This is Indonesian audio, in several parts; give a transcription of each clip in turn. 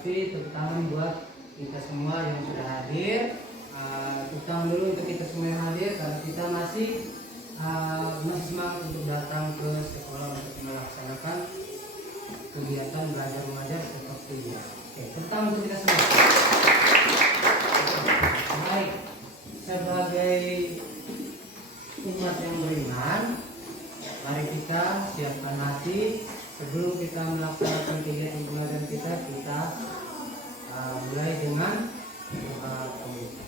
Tapi tepuk tangan buat kita semua yang sudah hadir. Tepuk tangan dulu untuk kita semua yang hadir karena kita masih semangat untuk datang ke sekolah untuk melaksanakan kegiatan belajar mengajar seperti biasa. Oke, tepuk tangan untuk kita semua. Baik, sebagai umat yang beriman, mari kita siapkan hati sebelum kita melaksanakan kegiatan pembelajaran kita mulai dengan doa pembuka.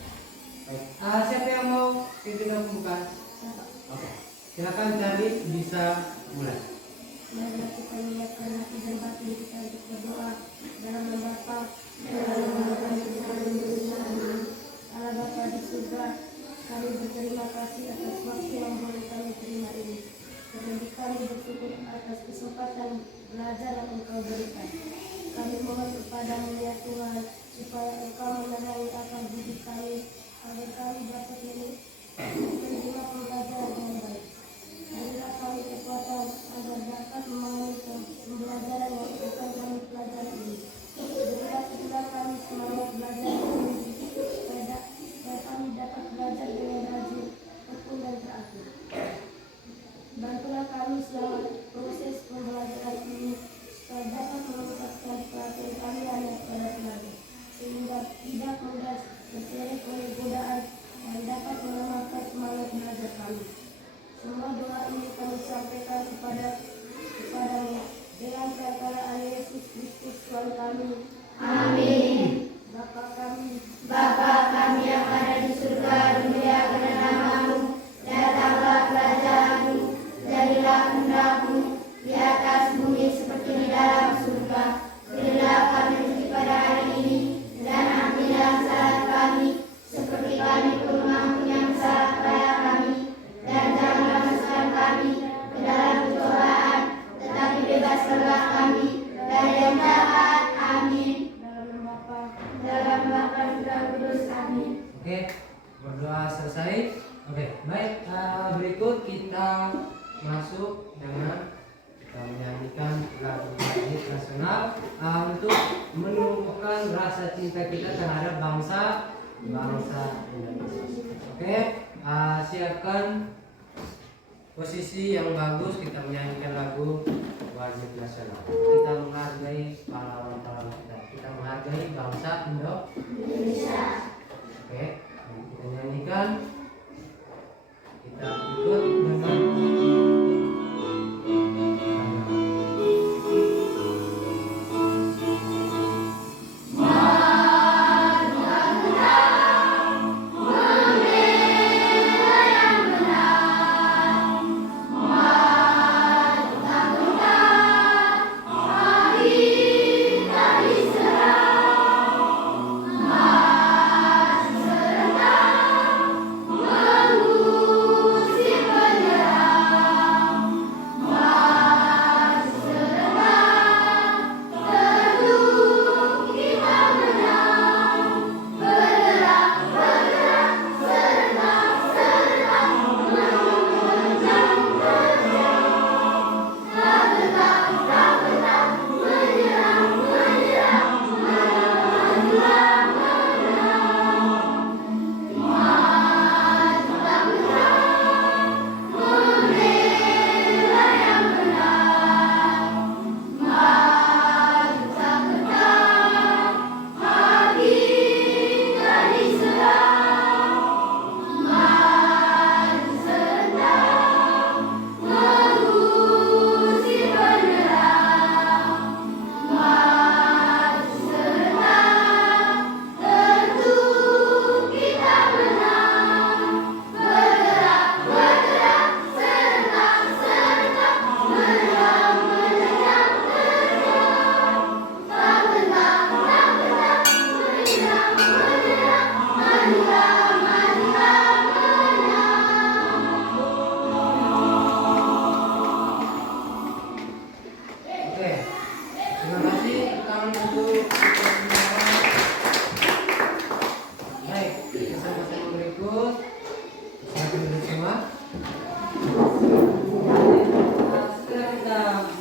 Baik, siapa yang mau pimpin doa pembuka? Oke, silakan Charlie bisa mulai. Mari kita menyiapkan hati dan batin kita untuk berdoa dalam nama Bapa dan Bapa Allah Bapa di surga. Kami berterima kasih atas waktu yang boleh kami terima ini. Terlebih kami bersyukur atas kesempatan belajar yang Engkau berikan. Kami mohon kepadamu ya Tuhan, supaya Engkau menerangi akal budi kami, agar kami dapat menerima pembelajaran yang baik. Berilah kami kekuatan agar dapat memahami pembelajaran yang akan kami pelajari ini. Berilah pula kami semangat belajar ini, supaya kami dapat belajar dengan rajin, tekun dan teratur. Bantulah kami selama proses pembelajaran ini, supaya dapat meningkatkan perhatian kalian kepada pelajar, sehingga tidak mudah terseret oleh godaan dan dapat melemahkan semangat belajar kami. Semua doa ini kami sampaikan kepadamu dengan perkataan Yesus Kristus Tuhan kami. Amin. Bapa kami yang ada di surga, dimuliakan namamu, datanglah kerajaanmu, jadilah kehendak-mu di atas bumi seperti di dalam surga. Berilah kami rezeki pada hari ini, dan ampunilah kesalahan kami, seperti kami pun mengampuni yang bersalah kepada kami. Dan janganlah masukkan kami ke dalam pencobaan, tetapi bebaskanlah kami dari yang jahat. Amin. Dalam Bapa dan Kudus. Amin. Oke, berdoa selesai. Oke, baik. Berikut kita masuk dengan menyanyikan lagu nasional untuk menumbuhkan rasa cinta kita terhadap bangsa Indonesia. Oke, siapkan posisi yang bagus, kita menyanyikan lagu wajib nasional. Kita menghargai pahlawan-pahlawan kita menghargai bangsa Indonesia. Oke, kita nyanyikan, kita ikut dengan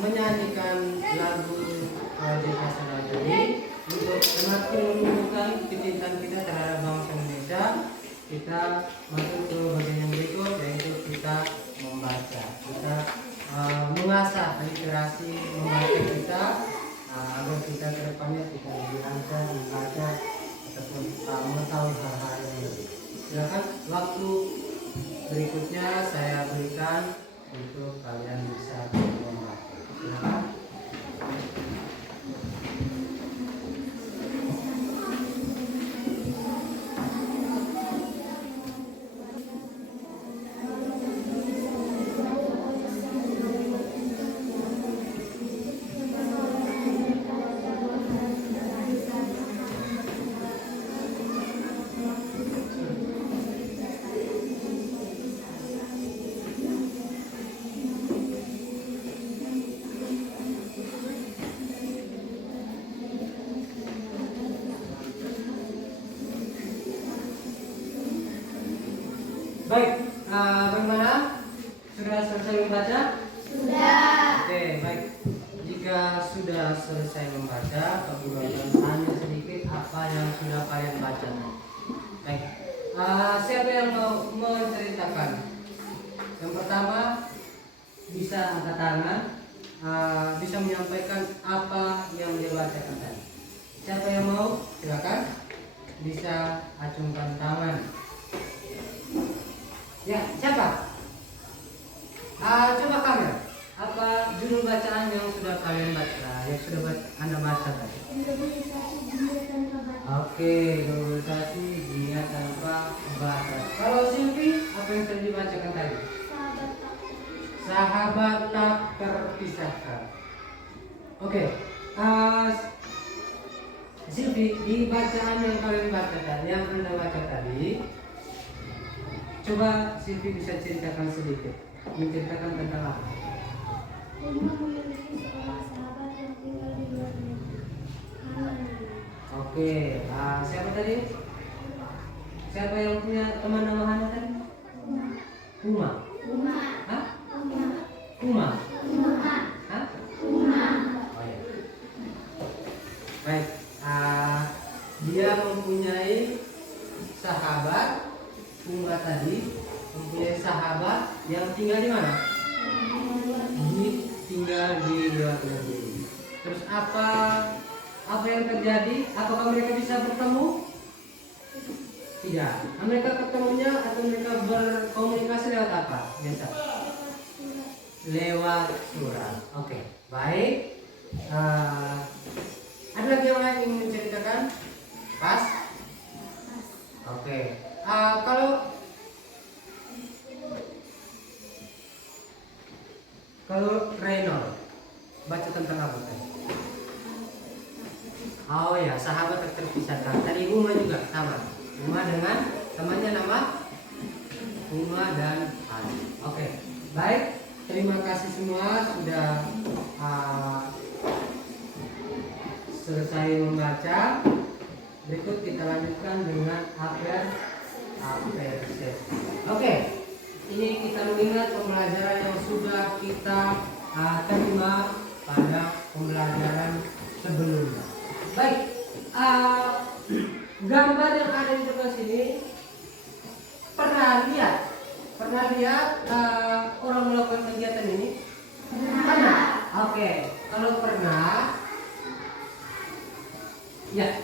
menyanyikan lagu wajib nasional ini untuk semakin menumbuhkan kecintaan kita terhadap bangsa Indonesia. Kita masuk ke bagian yang berikut, yaitu kita membaca. Kita mengasah literasi membaca kita agar kita kedepannya kita lebih lancar membaca ataupun mengetahui hal-hal yang lebih. Silakan waktu berikutnya saya berikan untuk kalian bisa membaca. Silakan. Baik, bagaimana? Sudah selesai membaca? Sudah. Oke, baik. Jika sudah selesai membaca, kemudian tanya sedikit apa yang sudah kalian baca. Baik, siapa yang mau menceritakan? Yang pertama bisa angkat tangan, bisa menyampaikan apa yang dia bacakan tadi. Siapa yang mau? Silakan. Bisa acungkan tangan. Ya, siapa? Coba kamu. Apa judul bacaan yang sudah kalian baca? Yang sudah Anda baca tadi? Oke, globalisasi dunia tanpa batas. Kalau Silvi, apa yang sudah dibacakan tadi? Sahabat tak terpisahkan. Oke, Silvi, di bacaan yang kalian baca tadi, yang Anda baca tadi, coba Silvi bisa ceritakan sedikit, menceritakan tentang apa? Uma memiliki seorang sahabat yang tinggal di luar negeri. Oke, siapa tadi? Siapa yang punya teman nama Hana tadi? Uma. Hah? Uma. Hah? Oh ya. Baik, dia mempunyai sahabat. Uma tadi mempunyai sahabat yang tinggal di mana? Tinggal di luar negeri. Terus apa yang terjadi? Apakah mereka bisa bertemu? Tidak. Mereka ketemunya atau mereka berkomunikasi lewat apa? Biasa. Lewat surat. Oke. Baik. Ada lagi yang lain ingin menceritakan? Pas? Oke. Kalau Reynold baca tentang apa tadi? Oh ya, sahabat tak terpisahkan. Tadi Uma juga sama. Uma dengan temannya nama Uma dan Ali. Oke, baik. Terima kasih semua sudah selesai membaca. Berikut kita lanjutkan dengan apresiasi. Oke. Ini kita mengingat pembelajaran yang sudah kita terima pada pembelajaran sebelumnya. Baik, gambar yang ada di depan sini pernah lihat orang melakukan kegiatan ini? Pernah. Oke, kalau pernah, ya.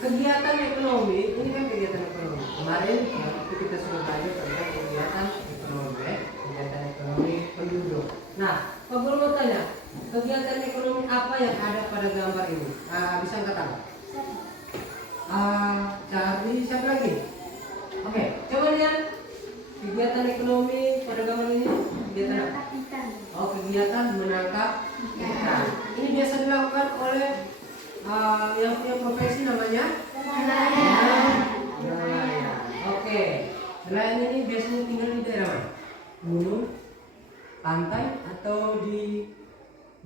Kegiatan ekonomi, ini kan kegiatan ekonomi. Kemarin waktu kita sudah belajar tentang kegiatan ekonomi penduduk. Nah, Pak Guru mau tanya, kegiatan ekonomi apa yang ada pada gambar ini? Bisa angkat tangan? Cari siapa lagi? Oke, coba lihat kegiatan ekonomi pada gambar ini. Kegiatan apa? Oh, kegiatan menangkap ikan. Ini biasa dilakukan oleh yang punya profesi namanya nelayan. Oke, nelayan ini biasanya tinggal di daerah mana? Gunung, pantai, atau di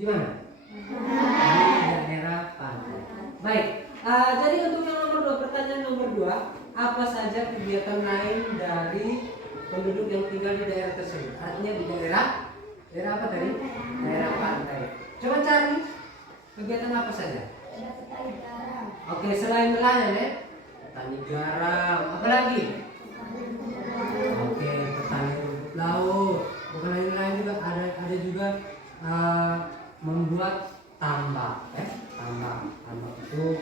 mana? Di daerah pantai. Baik. Jadi untuk yang nomor 2, pertanyaan nomor 2, apa saja kegiatan lain dari penduduk yang tinggal di daerah tersebut? Artinya di daerah apa tadi? Daerah pantai. Coba cari kegiatan apa saja? Oke, selain nelayan ya, petani garam, apa lagi? Oke, petani rumput laut. Bukan hanya nelayan juga, ada juga membuat tambak ya. Tambak itu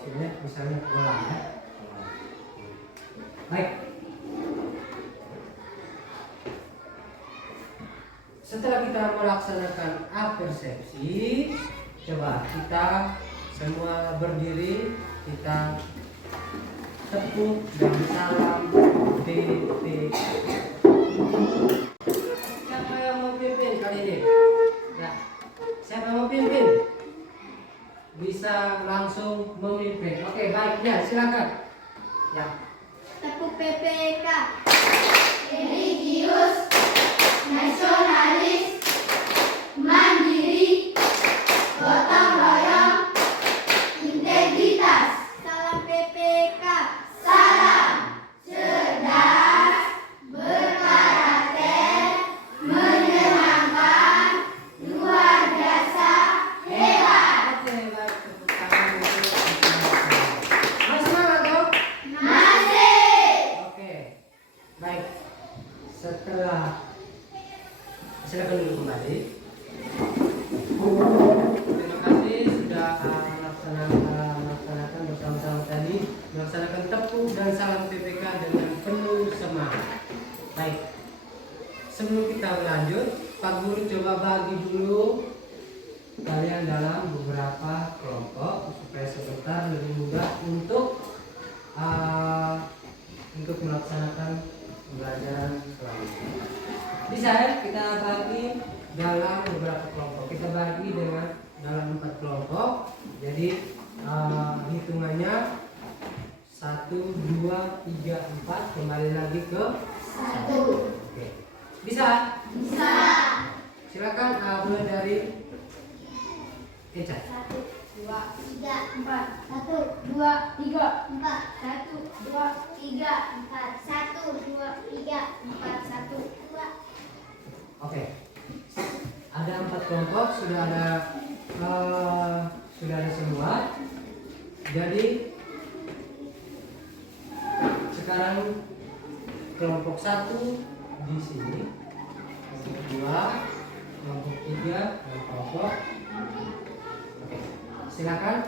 sebenarnya misalnya kolam ya. Baik. Setelah kita melaksanakan apersepsi, coba kita semua berdiri, kita tepuk dan salam PP. Siapa yang mau pimpin kali ini? Ya, siapa yang mau pimpin? Bisa langsung memimpin. Oke, baik ya, silakan. Ya. Tepuk PPK. Religius, nasionalis, mandiri, gotong royong, integritas. Salam PPK. Salam cerdas, berkarakter, menyenangkan, luar biasa, hebat. Oke, baik, tepuk tangan untuk masih semangat dong? Masih. Oke, baik. Setelah silakan dulu kembali. Terima kasih sudah melaksanakan bersama-sama tadi, melaksanakan tepuk dan salam PPK dengan penuh semangat. Baik. Sebelum kita lanjut, Pak Guru coba bagi dulu kalian dalam beberapa kelompok supaya sebentar lebih mudah untuk melaksanakan pembelajaran selanjutnya. Bisa ya kita bagi dalam beberapa kelompok. Kita bagi dalam 4 kelompok. Jadi hitungannya 1, 2, 3, 4 kembali lagi ke 1. Oke. Bisa? Bisa. Silakan mulai dari Eca. 1, 2, 3, 4. 1, 2, 3, 4. 1, 2, 3, 4. 1, 2, 3, 4. 1, 2. Oke. Ada 4 kelompok, sudah ada semua. Jadi sekarang kelompok 1 di sini, kelompok 2, kelompok 3, dan kelompok. Oke. Silakan.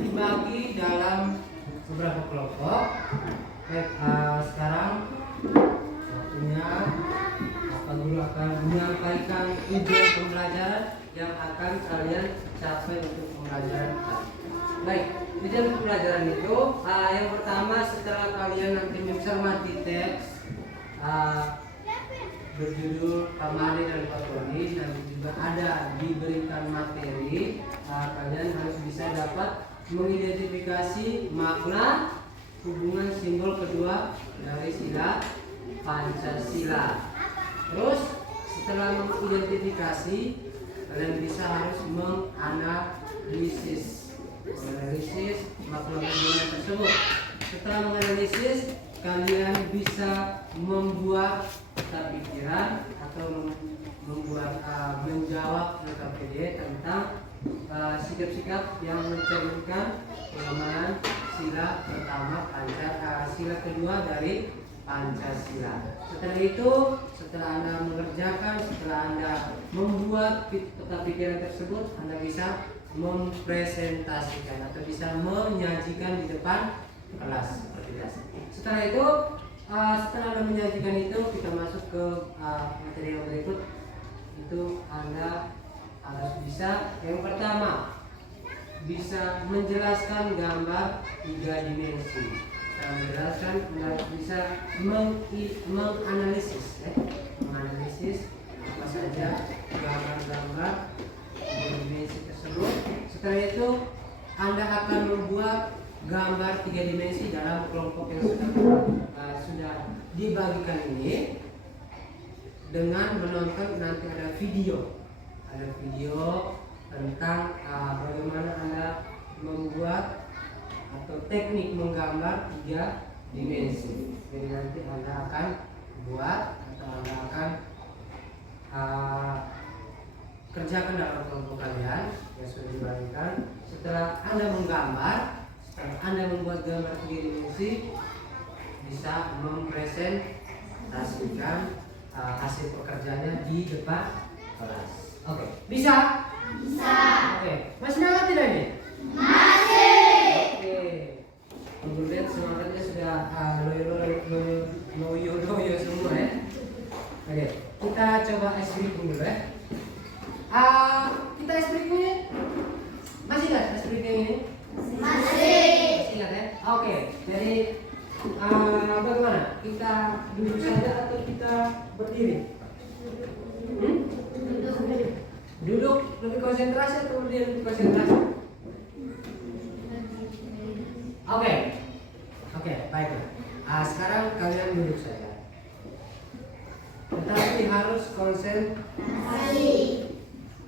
Dibagi dalam beberapa kelompok. Baik, sekarang waktunya Pak Guru akan menyampaikan tujuan pembelajaran yang akan kalian capai untuk pembelajaran tadi. Baik, tujuan pembelajaran itu yang pertama, setelah kalian nanti mencermati teks berjudul Pak Mari dan Pak Tony, dan juga ada diberikan materi, kalian harus bisa dapat mengidentifikasi makna hubungan simbol kedua dari sila Pancasila. Terus setelah mengidentifikasi, kalian bisa harus menganalisis makna hubungan tersebut. Setelah menganalisis, kalian bisa membuat peta pikiran atau menjawab LKPD tentang sikap-sikap yang mencerminkan pengembangan sila pertama sila kedua dari Pancasila. Setelah itu, setelah Anda mengerjakan, setelah Anda membuat peta pikiran tersebut, Anda bisa mempresentasikan atau bisa menyajikan di depan kelas seperti biasa. Setelah itu, setelah Anda menyajikan itu, kita masuk ke materi yang berikut. Itu Anda harus bisa, yang pertama, bisa menjelaskan gambar 3 dimensi. Setelah menjelaskan, Anda bisa menganalisis apa saja gambar-gambar 3 dimensi tersebut. Setelah itu, Anda akan membuat gambar 3 dimensi dalam kelompok yang sudah dibagikan ini dengan menonton. Nanti ada video tentang bagaimana Anda membuat atau teknik menggambar 3 dimensi. Jadi nanti Anda akan buat atau Anda akan kerjakan dalam kelompok kalian yang sudah dibagikan. Setelah Anda menggambar, setelah Anda membuat gambar 3 dimensi, bisa mempresentasikan hasil pekerjaannya di depan kelas. Oke, bisa? Bisa. Oke, masih semangat tidak ini? Masih. Oke. Untuk lihat semangatnya sudah loyo semua ya. Oke, kita coba ice breaking dulu ya. Kita ice breaking ini masih nggak ice breaking ini? Masih ingat ya? Oke, jadi bagaimana? Kita duduk saja atau kita berdiri? Duduk lebih konsentrasi atau berdiri lebih konsentrasi? Oke, baiklah. Sekarang kalian duduk saja. Tetapi harus konsentrasi.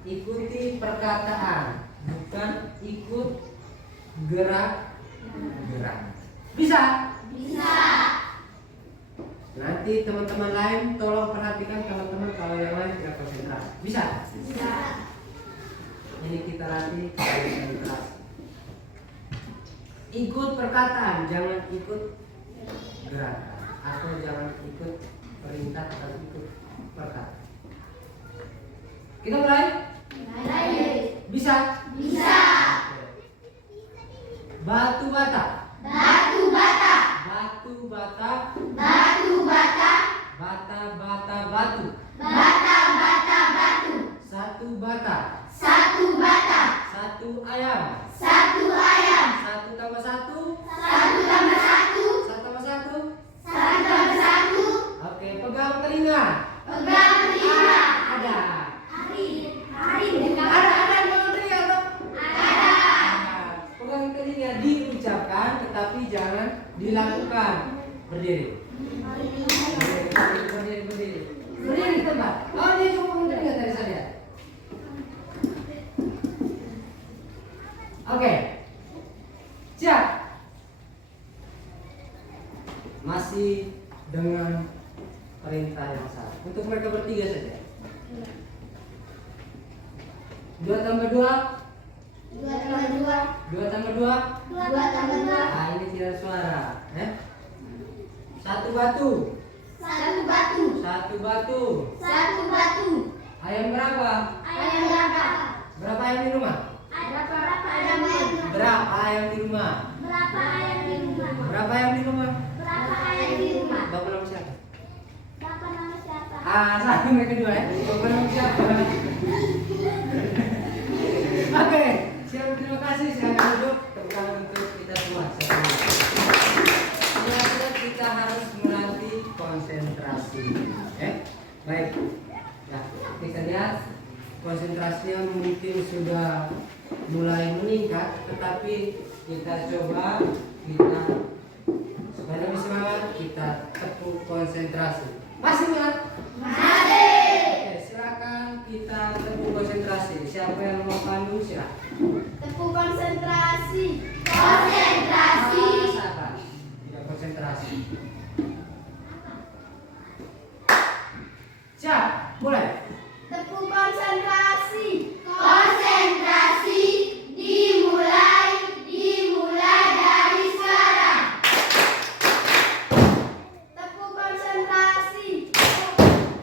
Ikuti perkataan, bukan ikut gerak. Bisa? Bisa. Nanti teman-teman lain tolong perhatikan teman-teman kalau yang lain tidak konsentrasi. Bisa? Bisa. Ini kita latih konsentrasi. Ikut perkataan, jangan ikut gerakan, atau jangan ikut perintah atau ikut perkataan. Kita mulai? Bisa? Bisa. Batu bata. Batu bata. Batu bata. Batu bata. Bata bata batu. Bata bata batu. Satu bata. Satu bata. Satu ayam. Satu ayam. Satu tambah satu. Satu tambah satu. Satu tambah satu. Satu tambah satu. Oke, pegang telinga. Pegang telinga. Ada. Ada telinga dong. Ada. Pegang telinga diucapkan, tetapi jangan dilakukan. Berdiri. Berdiri di tempat. Oh, dia cuma pegang telinga tadi saya lihat. Oke. Siap. Masih dengan perintah yang sama. Untuk mereka bertiga saja. 2 tambah 2. 2 tambah 2. 2 tambah 2. 2 tambah 2. Ini tidak suara, ya. Satu batu. Satu batu. Satu batu. Satu batu. Ayam berapa? Ayam berapa? Berapa ayam di rumah? Berapa ayam di rumah? Berapa ayam di rumah? Berapa ayam di rumah? Berapa ayam di rumah? Berapa ayam di rumah? Bapak nama siapa? Bapak nama siapa? Satu mereka dua ya. Bapak nama siapa? Oke, siap, terima kasih. Silakan duduk. Tepuk tangan untuk kita semua. Ingat, kita harus melatih konsentrasi. Baik. Ya, kita lihat konsentrasinya mungkin sudah mulai meningkat, tetapi kita coba supaya lebih semangat, kita tepuk konsentrasi. Masih ingat? Masih. Oke, silakan kita tepuk konsentrasi. Siapa yang mau pandu silakan. Tepuk konsentrasi. Sabar. Tidak konsentrasi. Siap, mulai. Tepuk konsentrasi. Konsentrasi dimulai dari sekarang. Tepuk konsentrasi.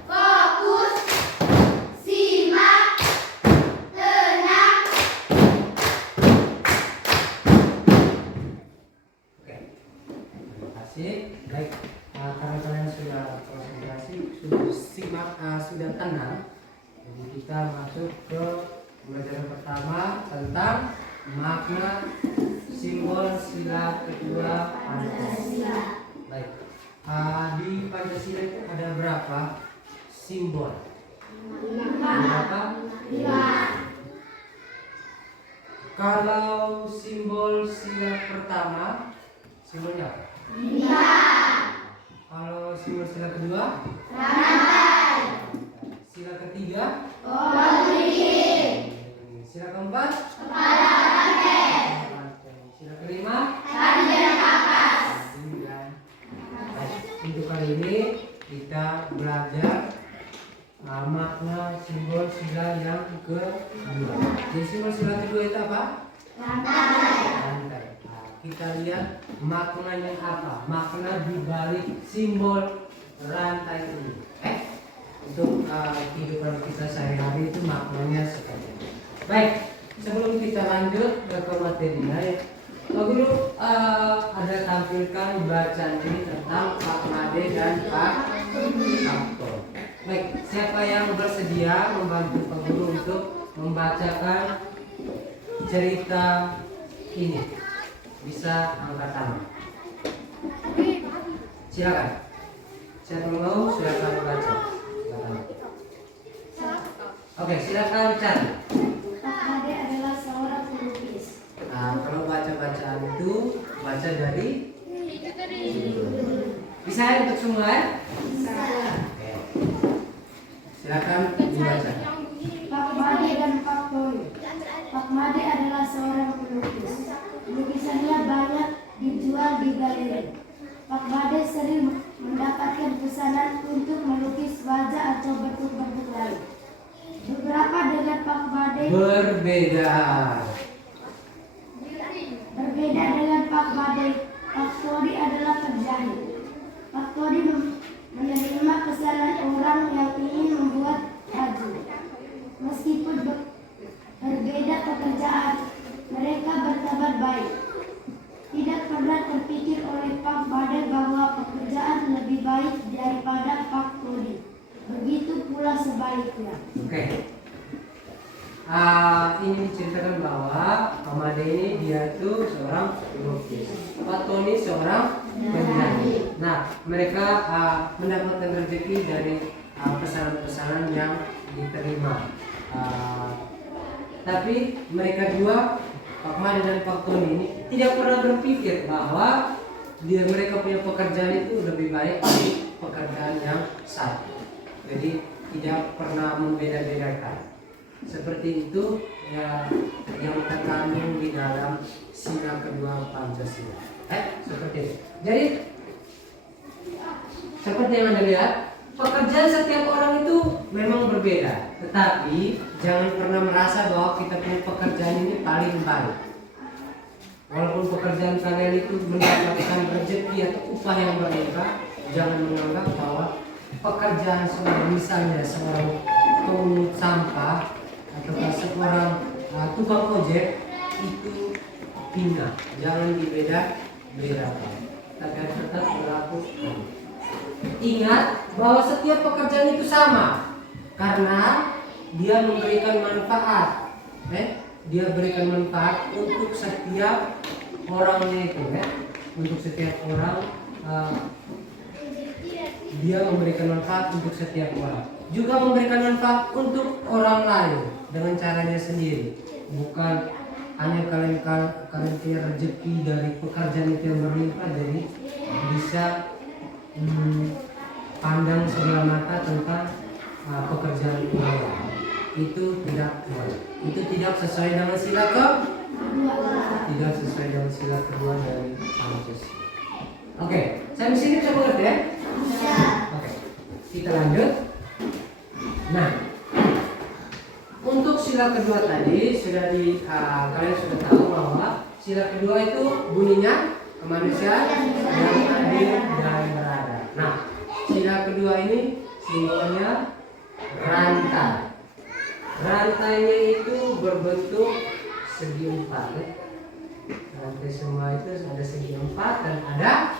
Fokus, simak, tenang. Oke. Terima kasih. Baik. Karena kalian sudah konsentrasi, sudah simak, sudah tenang. Jadi kita masuk ke pembelajaran pertama tentang makna simbol sila kedua Pancasila. Baik. Di Pancasila itu ada berapa simbol? Berapa? 5. Kalau simbol sila pertama, simbolnya apa? 5. Kalau simbol sila kedua? Rantai. Sila ketiga? Berdiri. Sila keempat? Kepala banteng. Sila kelima? Tari dan kapas. Dan untuk kali ini kita belajar makna simbol sila yang kedua. Jadi simbol sila kedua itu apa? Rantai. Nah, kita lihat maknanya apa? Makna dibalik simbol rantai ini. Untuk kehidupan kita sehari-hari itu maknanya seperti ini. Baik, sebelum kita lanjut ke materinya, Pak Guru ada tampilkan bacaan ini tentang Pak Made dan Pak Sabto. Baik, siapa yang bersedia membantu Pak Guru untuk membacakan cerita ini? Bisa angkat tangan. Silakan. Siapa yang mau silakan baca. Oke, silakan Chan. Pak Made adalah seorang pelukis. Nah, kalau baca-bacaan itu baca dari bisa ya untuk semua ya? Bisa. Oke. Silakan dibaca. Pak Made dan Pak Tony. Pak Made adalah seorang pelukis. Lukisannya banyak dijual di galeri. Pak Made sering mendapatkan pesanan untuk melukis wajah atau bentuk-bentuk lain. Beberapa dengan Pak Made Berbeda. berbeda dengan Pak Made. Pak Tony adalah penjahit. Pak Tony menerima pesanan orang yang ingin membuat baju. Meskipun berbeda pekerjaan, mereka bersahabat baik. Tidak pernah terpikir oleh Pak Made bahwa pekerjaan lebih baik daripada Pak Tony. Begitu pula sebaliknya. Oke. Ini diceritakan bahwa Pak Made ini dia itu seorang pelukis. Pak Tony seorang penjahit. Nah, mereka mendapatkan rezeki dari pesanan-pesanan yang diterima. Tapi mereka dua, Pak Made dan Pak Tony ini tidak pernah berpikir bahwa mereka punya pekerjaan itu lebih baik dari pekerjaan yang satu. Jadi tidak pernah membeda-bedakan. Seperti itu ya yang terkandung di dalam sila kedua Pancasila. Seperti itu. Jadi seperti yang Anda lihat, pekerjaan setiap orang itu memang berbeda. Tetapi jangan pernah merasa bahwa kita punya pekerjaan ini paling baik. Walaupun pekerjaan kalian itu mendapatkan rezeki atau upah yang berlimpah, jangan menganggap bahwa pekerjaan seorang misalnya seorang pungut sampah atau seorang tukang ojek itu hina. Jangan dibeda-bedakan. Tapi tetap berlaku. Ingat bahwa setiap pekerjaan itu sama karena dia memberikan manfaat. Dia berikan manfaat untuk setiap orangnya itu, untuk setiap orang. Dia memberikan manfaat untuk setiap orang. Juga memberikan manfaat untuk orang lain dengan caranya sendiri. Bukan hanya kalian punya rezeki dari pekerjaan itu yang berlimpah, jadi bisa pandang sebelah mata tentang pekerjaan orang. Itu tidak boleh. Itu tidak sesuai dengan sila tidak sesuai dengan sila kedua dari Pancasila. Oke, sampai sini bisa mengerti ya? Oke, kita lanjut. Nah, untuk sila kedua tadi sudah kalian sudah tahu bahwa sila kedua itu bunyinya kemanusiaan yang adil dan beradab. Nah, sila kedua ini simbolnya rantai. Rantainya itu berbentuk segi empat. Rantai semua itu ada segi empat dan ada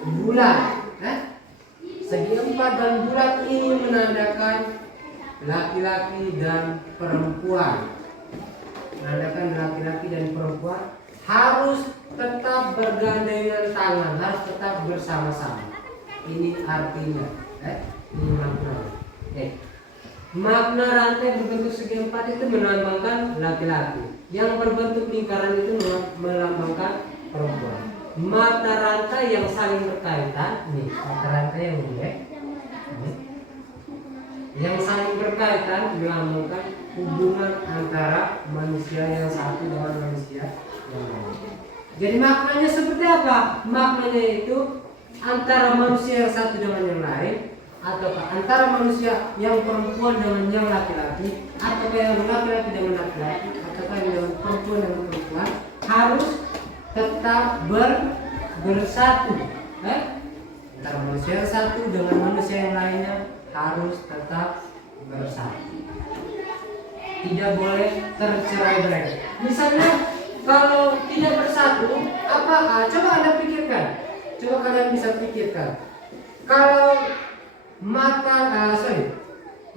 bulat. Segi empat dan bulat ini menandakan laki-laki dan perempuan. Menandakan laki-laki dan perempuan harus tetap bergandengan tangan, harus tetap bersama-sama. Ini artinya, ini maknanya. Makna rantai berbentuk segi empat itu melambangkan laki-laki. Yang berbentuk lingkaran itu melambangkan perempuan. Mata rantai yang saling berkaitan, nih mata rantai yang ini, yang saling berkaitan melambangkan hubungan antara manusia yang satu dengan manusia yang lain. Jadi maknanya seperti apa? Maknanya itu antara manusia yang satu dengan yang lain, atau antara manusia yang perempuan dengan yang laki-laki, atau yang laki-laki dengan laki-laki, atau yang perempuan dengan perempuan, harus tetap bersatu. Antara manusia yang satu dengan manusia yang lainnya harus tetap bersatu. Tidak boleh tercerai-berai. Misalnya kalau tidak bersatu, apa? Coba Anda pikirkan. Coba kalian bisa pikirkan. Kalau mata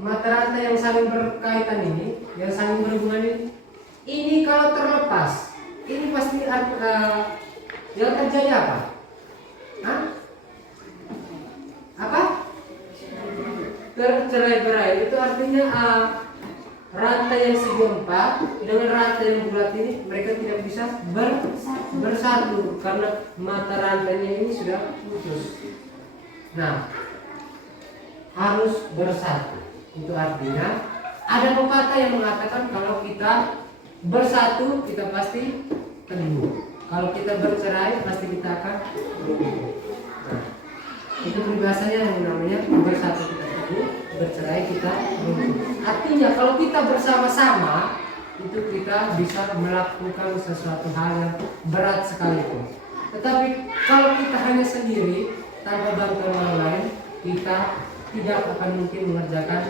rantai yang saling berkaitan ini, yang saling berhubungan ini kalau terlepas, ini pasti yang terjadi apa? Apa? Tercerai-berai. Itu artinya rantai yang segi empat dengan rantai yang bulat ini mereka tidak bisa bersatu karena mata rantainya ini sudah putus. Nah, harus bersatu. Itu artinya ada pepatah yang mengatakan kalau kita bersatu kita pasti teguh. Kalau kita bercerai pasti kita akan runtuh. Nah, itu peribahasanya yang namanya bersatu kita teguh, bercerai kita runtuh. Artinya kalau kita bersama-sama itu kita bisa melakukan sesuatu hal yang berat sekalipun. Tetapi kalau kita hanya sendiri tanpa bantuan orang lain, kita tidak akan mungkin mengerjakan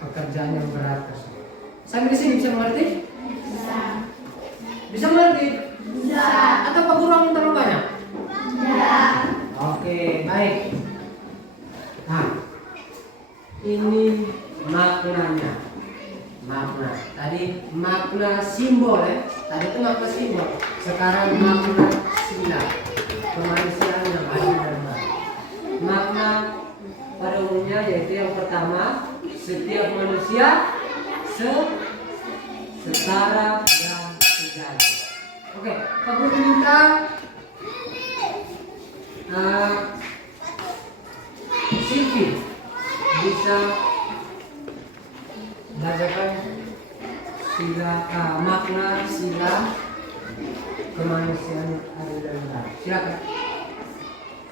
pekerjaan yang berat tersebut. Sampai di sini bisa mengerti? Bisa. Bisa mengerti? Bisa. Atau Pak Guru yang terlalu banyak? Bisa. Oke, baik. Nah, ini maknanya. Makna. Tadi makna simbol ya. Tadi itu makna simbol. Sekarang makna sila. Kemanusiaan yang adil dan baik. Makna pada umumnya yaitu yang pertama, setiap manusia setara dan sejajar. Oke, Pak Guru minta Silvi bisa bacakan sila makna sila kemanusiaan adil dan baik. Silakan.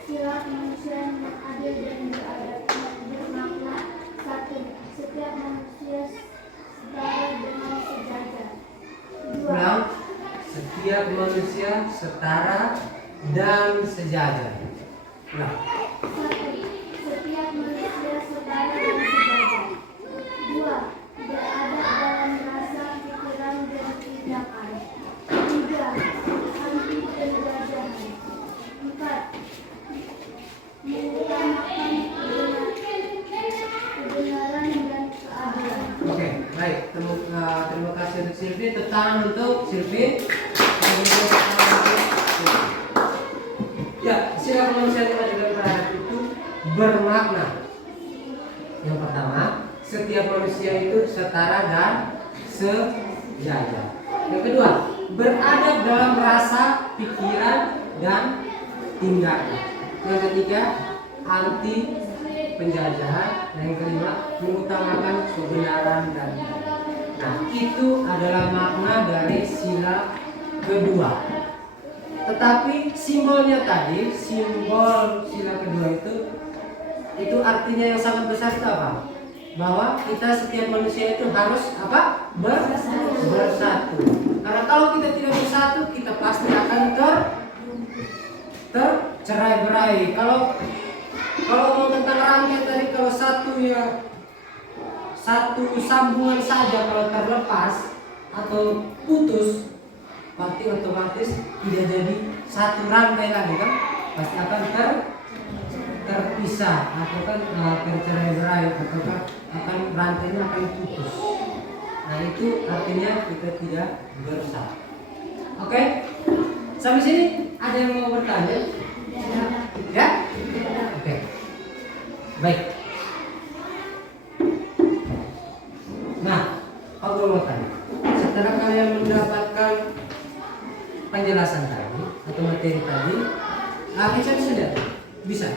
Sila kemanusiaan yang adil dan beradab bermakna satu, setiap manusia setara dengan sejajar. Dua, Ulang. Setiap manusia setara dan sejajar. Ulang. satu, setiap manusia setara dan sejajar. Dua, beradab dalam rasa, pikiran, dan tindakan. Tiga, anti penjajahan. Empat, mengutamakan kebenaran dan keadilan. Oke, baik. Terima kasih untuk Silvi. Tepuk untuk Silvi. Ya, sila kemanusiaan yang adil dan beradab itu bermakna. Yang pertama, setiap manusia itu setara dan sejajar. Yang kedua, beradab dalam rasa, pikiran, dan tindakan. Yang ketiga, anti penjajahan. Dan yang kelima, mengutamakan kebenaran dan keadilan. Nah, itu adalah makna dari sila kedua. Tetapi simbolnya tadi, simbol sila kedua itu artinya yang sangat besar itu apa? Bahwa kita setiap manusia itu harus apa? Bersatu. Karena kalau kita tidak bersatu, kita pasti akan tercerai-berai. Kalau ngomong tentang rantai tadi, kalau satu sambungan saja kalau terlepas atau putus, pasti otomatis tidak jadi satu rantai lagi kan? Pasti akan terpisah atau kan tercerai-berai atau kan akan rantainya akan putus. Nah, itu artinya kita tidak bersatu. Oke? Sampai sini ada yang mau bertanya? Ya? Oke. Baik. Nah, Pak Guru mau tanya. Setelah kalian mendapatkan penjelasan tadi atau materi tadi, bisa sudah bisa.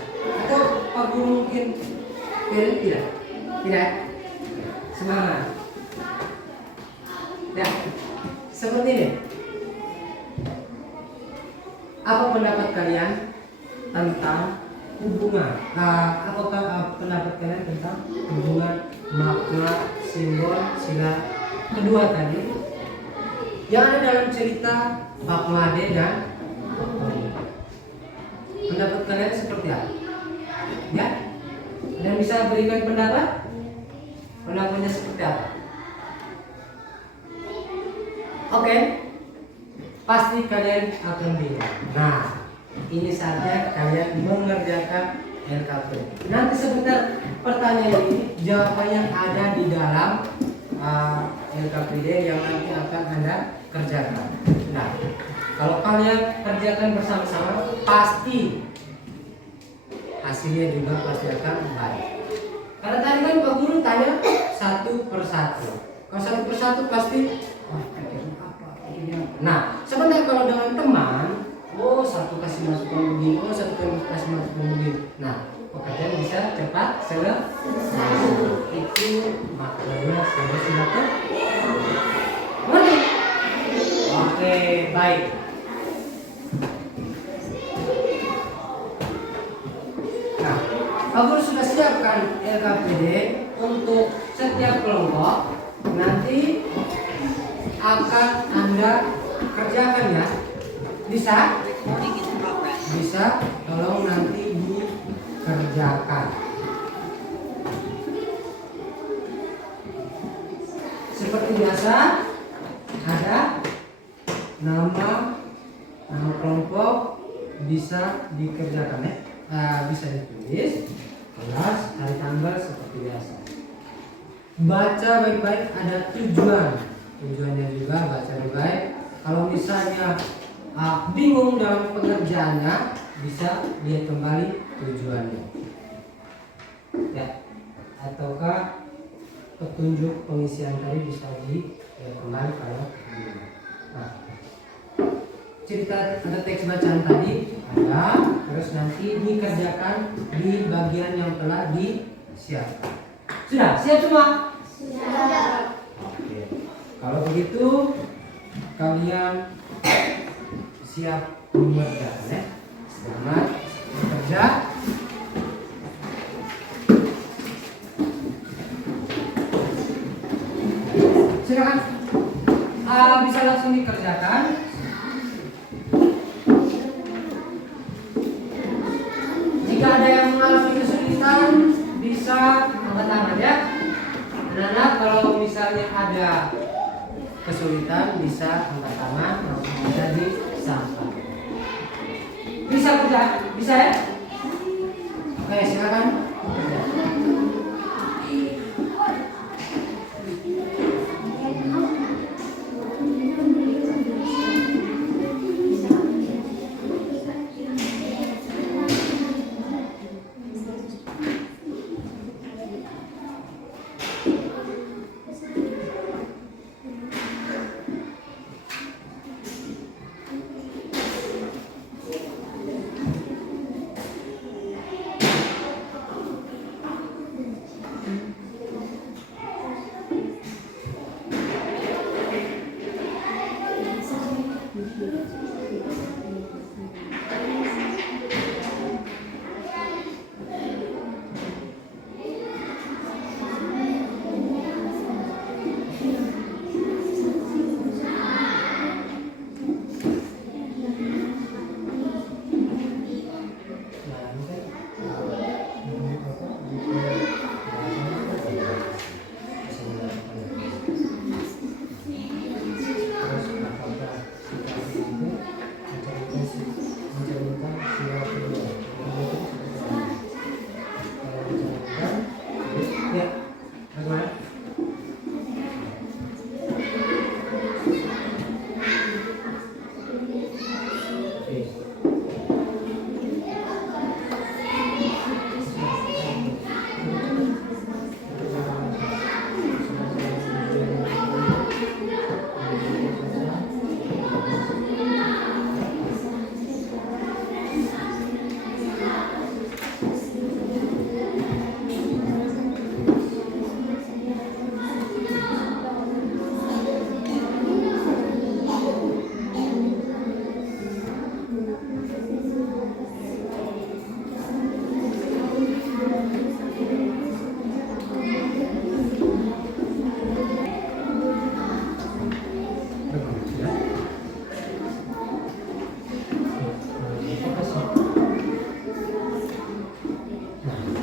Atau Pak Guru mungkin tidak? Tidak. Semangat. Ya, seperti ini. Apa pendapat kalian tentang hubungan? Apakah pendapat kalian tentang hubungan makna, simbol, sila kedua tadi yang ada dalam cerita Pak Made dan pendapat kalian seperti apa? Ya? Ada yang bisa berikan pendapat? Pendapatnya seperti apa? Oke, pasti kalian akan bilang. Nah, ini saatnya kalian mengerjakan LKPD. Nanti sebentar pertanyaan ini jawabannya ada di dalam LKPD yang nanti akan Anda kerjakan. Nah, kalau kalian kerjakan bersama-sama, pasti hasilnya juga pasti akan baik. Karena tadi kan Pak Guru tanya satu persatu. Kalau satu persatu pasti, nah, sebenarnya kalau dengan teman, satu kasih masukan begini, satu kasih masukan begini. Nah, pekerjaan bisa cepat selesai. Itu maknanya sudah mengerti? Oke, baik. Nah, Pak Guru sudah siapkan LKPD untuk setiap kelompok. Nanti akan Anda kerjakan ya. Bisa? Bisa, tolong nanti dikerjakan. Seperti biasa ada nama kelompok bisa dikerjakan ya. Bisa ditulis kelas, hari tanggal seperti biasa. Baca baik-baik, ada tujuannya juga baca baik-baik. Kalau misalnya bingung dalam pengerjaannya, bisa lihat kembali tujuannya ya, ataukah petunjuk pengisian tadi bisa kembali kalau bingung. Nah, cerita ada teks bacaan tadi ada, terus nanti dikerjakan di bagian yang telah disiapkan. Sudah siap semua? Sudah. Oke. Kalau begitu kalian siap mengerjakan ya. Selamat bekerja. Silakan. Bisa langsung dikerjakan. Jika ada yang mengalami kesulitan bisa angkat tangan ya. Anak-anak kalau misalnya ada kesulitan bisa angkat tangan, langsung bisa disampaikan. Bisa kerja? Bisa ya? Oke, silakan kerja.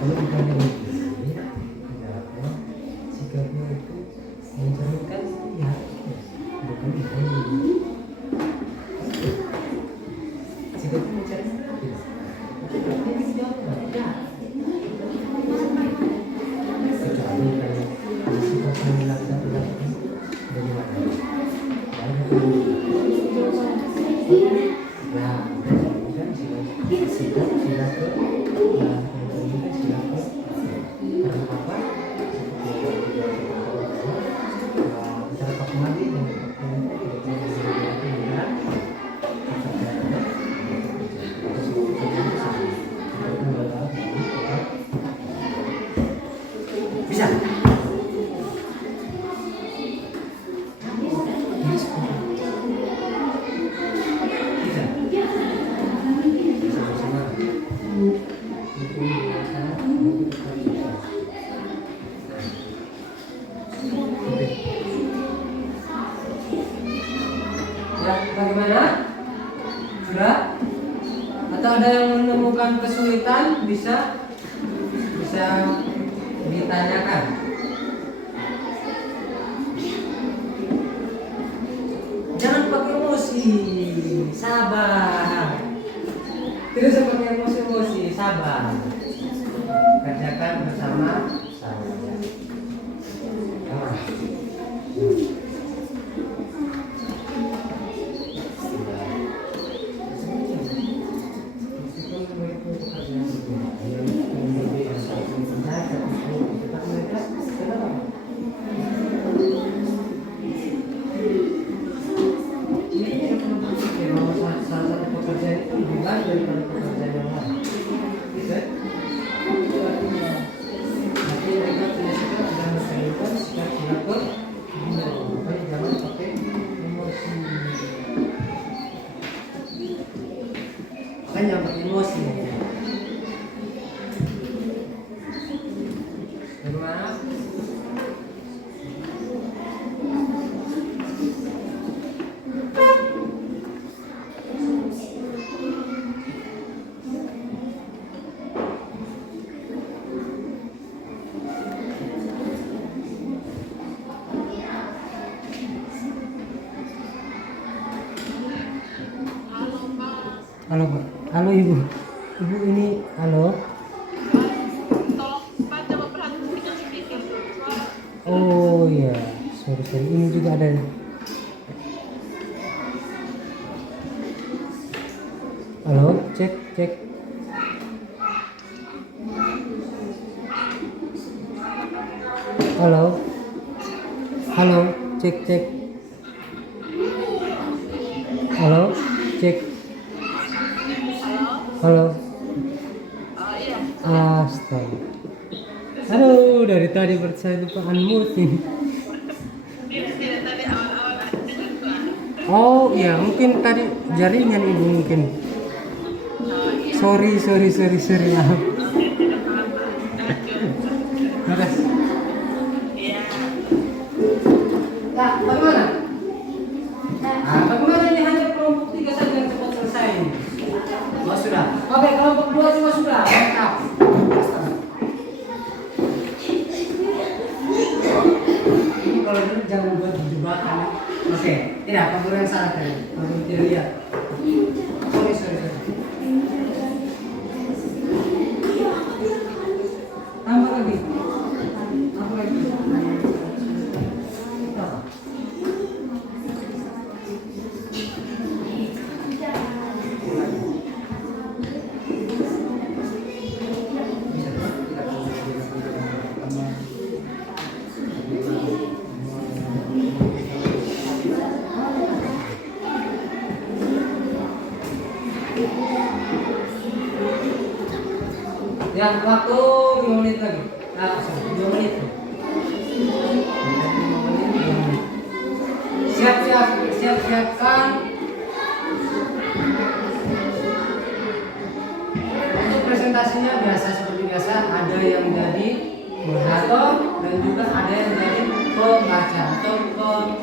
Kalau kita lihat ternyata sikapnya itu mencerminkan ya bukan itu. Sikapnya mencerminkan tidak. Tapi tidak ada. Kecuali kalau sikapnya dilakukan bagaimana? Ya, kan sikap tidak ke karena apa? Cara Pak Madi dan bisa. Ya, bagaimana? Sudah? Atau ada yang menemukan kesulitan bisa ditanyakan. Jangan pakai emosi, sabar. Tidak usah pakai emosi, sabar. Kerjakan bersama sama. Salah satu pekerjaan itu bukan daripada pekerjaan yang lain. Bisa? Nanti mereka punya sikap dan mencerminkan sikap silaku. Makanya jangan pakai emosi. Makanya jangan pakai emosi. Bagaimana? Halo Pak, halo Ibu. Ibu ini halo. Tolong Pak coba perhatikan speaker suara. Oh iya, sorry ini juga ada. Halo, cek. Halo, cek. Halo, cek. Halo. Oh iya. Astaga. Aduh, dari tadi berarti saya lupa unmute ini. Tidak tadi awal-awal ada dengar suara. Oh iya, mungkin tadi jaringan Ibu mungkin. Oh iya. Sorry ya. Oke, tidak apa-apa. Lanjut. Terus. Iya. Nah, bagaimana? Bagaimana ini hanya kelompok 3 saja yang cepat selesai. Oh sudah. Oke, kelompok 2 juga sudah. Mantap. Ini kalau dulu jangan buat jebakan. Oke, tidak, Pak Guru yang salah tadi. Pak Guru tidak lihat. Sorry. Tambah lagi. Apa lagi? Apa? Ya, waktu 5 menit lagi. Sorry, 2 menit. 2 menit. Siapkan. Untuk presentasinya seperti biasa, ada yang jadi moderator dan juga ada yang jadi pembaca atau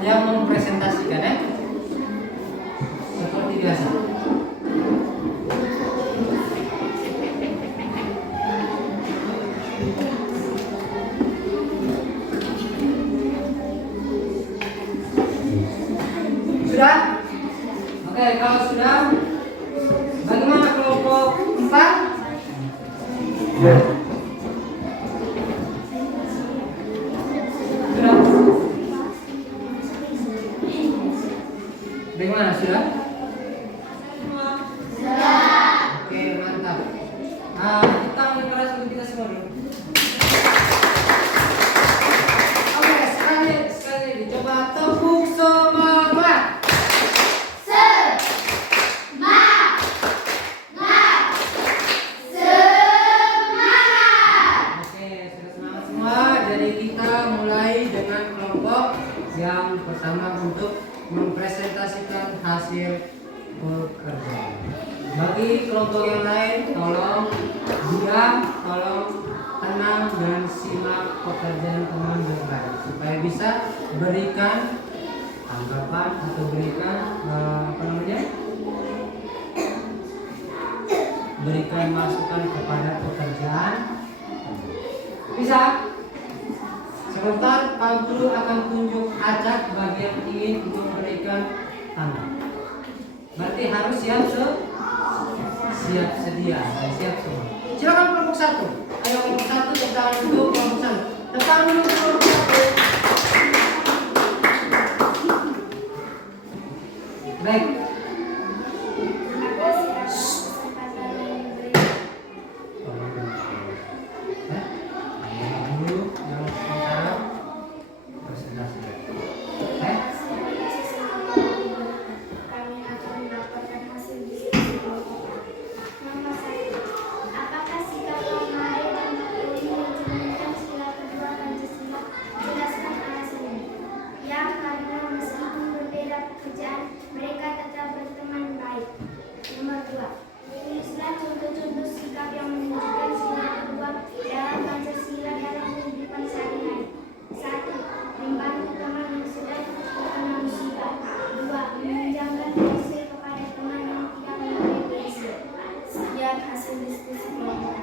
yang mempresentasikan ya. Seperti biasa. Sudah? Bagaimana sudah? Oke, mantap. Tepuk tangan yang keras untuk kita semua dulu. Oke, sekali lagi coba tepuk semangat. Oke, sudah semangat semua. Jadi kita mulai dengan kelompok yang pertama untuk mempresentasikan hasil pekerjaan. Bagi kelompok yang lain, tolong diam, tolong tenang dan simak pekerjaan teman baik supaya bisa berikan tanggapan atau berikan berikan masukan kepada pekerjaan. Bisa? Sebentar Pak Guru akan tunjuk acak bagi yang ingin untuk memberikan tanda. Berarti harus siap sedia, siap semua. Silakan kelompok 1. Ayo kelompok 1 tepuk tangan dulu kelompok 1. Tepuk tangan dulu kelompok 1. Baik. Apakah sikap Mari dan Uli mencerminkan sila kedua Pancasila? Jelaskan alasannya. Yang karena meskipun berbeda pekerjaan, mereka tetap berteman baik. Nomor 2. Tulislah contoh-contoh sikap yang menunjukkan sila kedua dalam Pancasila dalam kehidupan sehari-hari. 1. Membantu teman yang sedang terkena musibah. 2. Meminjamkan pensil kepada teman yang tidak memiliki pensil. Sekian hasil diskusi kelompok.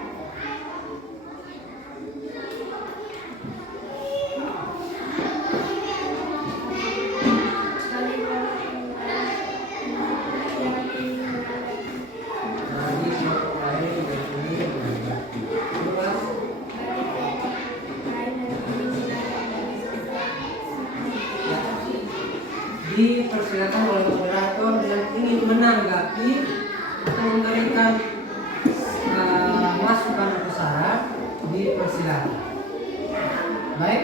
Dipersilakan oleh moderator yang ingin menanggapi atau memberikan masukan atau saran, dipersilakan. Baik,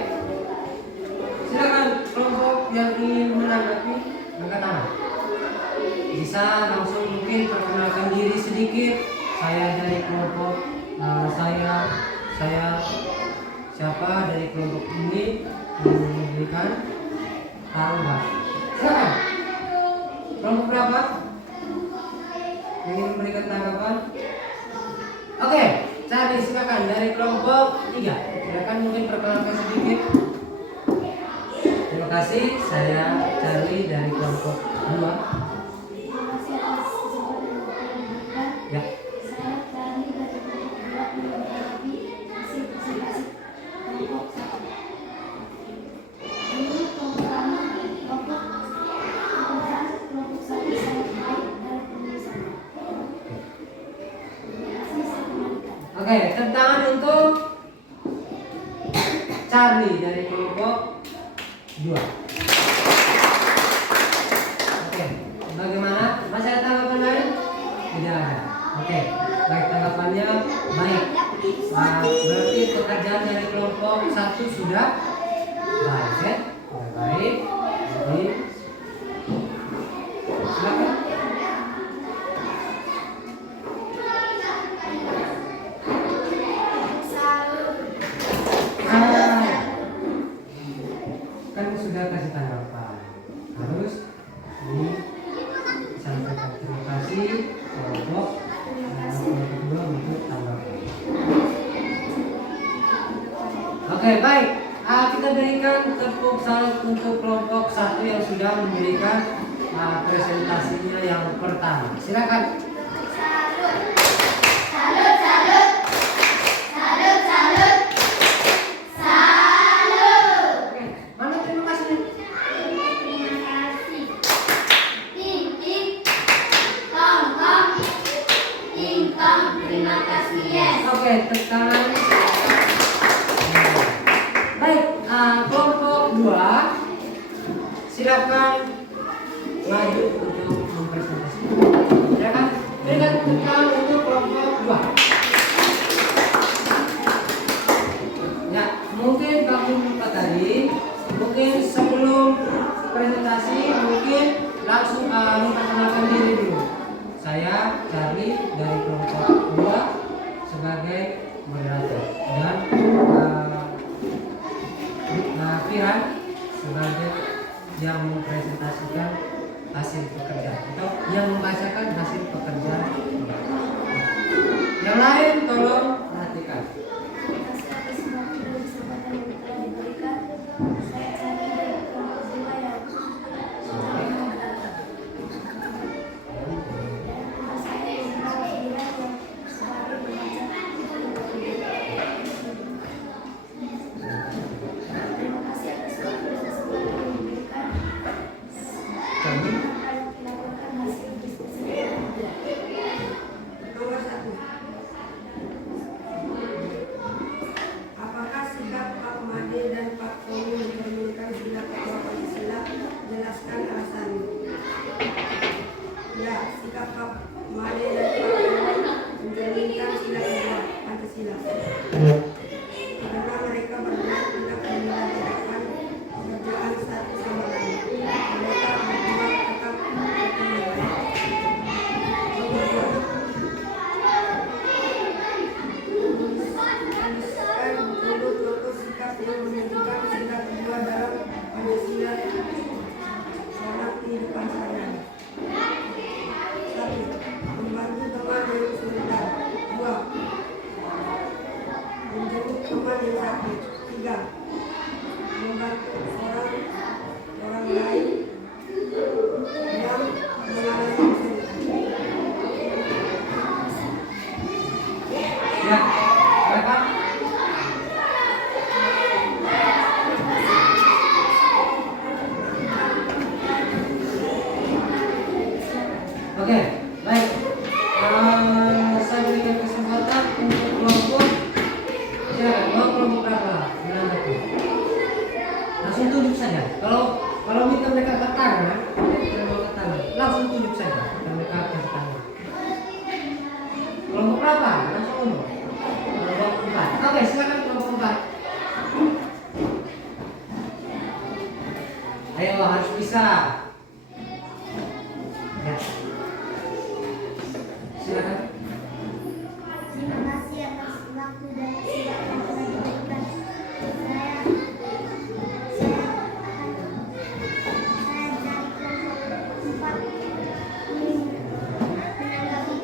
silakan kelompok yang ingin menanggapi angkat tangan. Bisa langsung mungkin perkenalkan diri sedikit. Saya dari kelompok saya siapa dari kelompok ini memberikan tanggapan. Silakan. Kelompok berapa? Ingin memberikan tanggapan? Oke, cari silakan dari kelompok 3. Silakan mungkin perkenalkan sedikit. Terima kasih. Saya cari dari kelompok 2. Ya. Saya tadi dari kelompok 2 menghadapi hasil presentasi kelompok 1. Menurut kelompok kami, kelompok 1 sangat baik dalam penulisan. Terima kasih, saya kembalikan. Oke, tepuk tangan untuk Charlie dari kelompok 2. Oke, bagaimana? Masih ada tanggapan lain? Tidak ada. Oke, baik, tanggapannya baik. Berarti pekerjaan dari kelompok 1 sudah baik, ya? Baik. Jadi silakan. Kan sudah kasih tanggapan, harus disampaikan terima kasih kelompok kedua untuk tanggapan. Oke, baik. Kita berikan tepuk salut untuk kelompok 1 yang sudah memberikan presentasinya yang pertama. Silakan. Mana terima kasih? Terima kasih. Ting ting tong tong ting tong. terima kasih, yes. Oke, tekan. Baik, kelompok 2 silakan maju untuk mempresentasikan. Silakan berikan tekan untuk kelompok 2. Ya, mungkin kamu lupa tadi, mungkin sebelum presentasi mungkin langsung memperkenalkan diri dulu. Saya Charlie dari kelompok 2 sebagai moderator dan Firan sebagai yang mempresentasikan hasil pekerjaan atau yang membacakan hasil pekerjaan. Yang lain tolong perhatikan. Terima kasih atas waktu dan kesempatan yang telah diberikan. Saya cari dari kelompok 2 yang sudah moderator. Dan saya Indra yang sebagai pembaca. Terima kasih atas waktu dan kesempatan yang diberikan. Kami Akan melakukan hasil diskusi. Nomor 1. Apakah sikap Pak Made dan Pak Tony mencerminkan sila kedua Pancasila? Jelaskan alasannya. Ya, sikap Pak Made dan Pak Tony mencerminkan sila kedua Pancasila. Karena mereka berdua tidak membeda-bedakan pekerjaan satu sama lain. Mereka berdua tetap bertemu baik. Nomor 2. Tuliskan produk sikap yang menunjukkan sila kedua dalam Pancasila dalam kehidupan saya. 1. Membantu teman yang kesulitan. 2. Menjemput teman yang sakit. 3. Membantu orang lain yang mengalami kesulitan. ya, silakan. Oke, baik. Saya berikan kesempatan untuk kelompok. Silakan, mau kelompok berapa? Menanggapi. Langsung tunjuk saja. Kalau minta mereka angkat tangan, langsung tunjuk saja. Dan mereka angkat tangan. Kelompok berapa? Langsung ngomong. Kelompok 4. Oke, silakan kelompok 4. Ayo, harus bisa. Ya. Silakan. Terima kasih atas waktu dan kesempatan yang telah diberikan. Saya dari kelompok 4 ingin menanggapi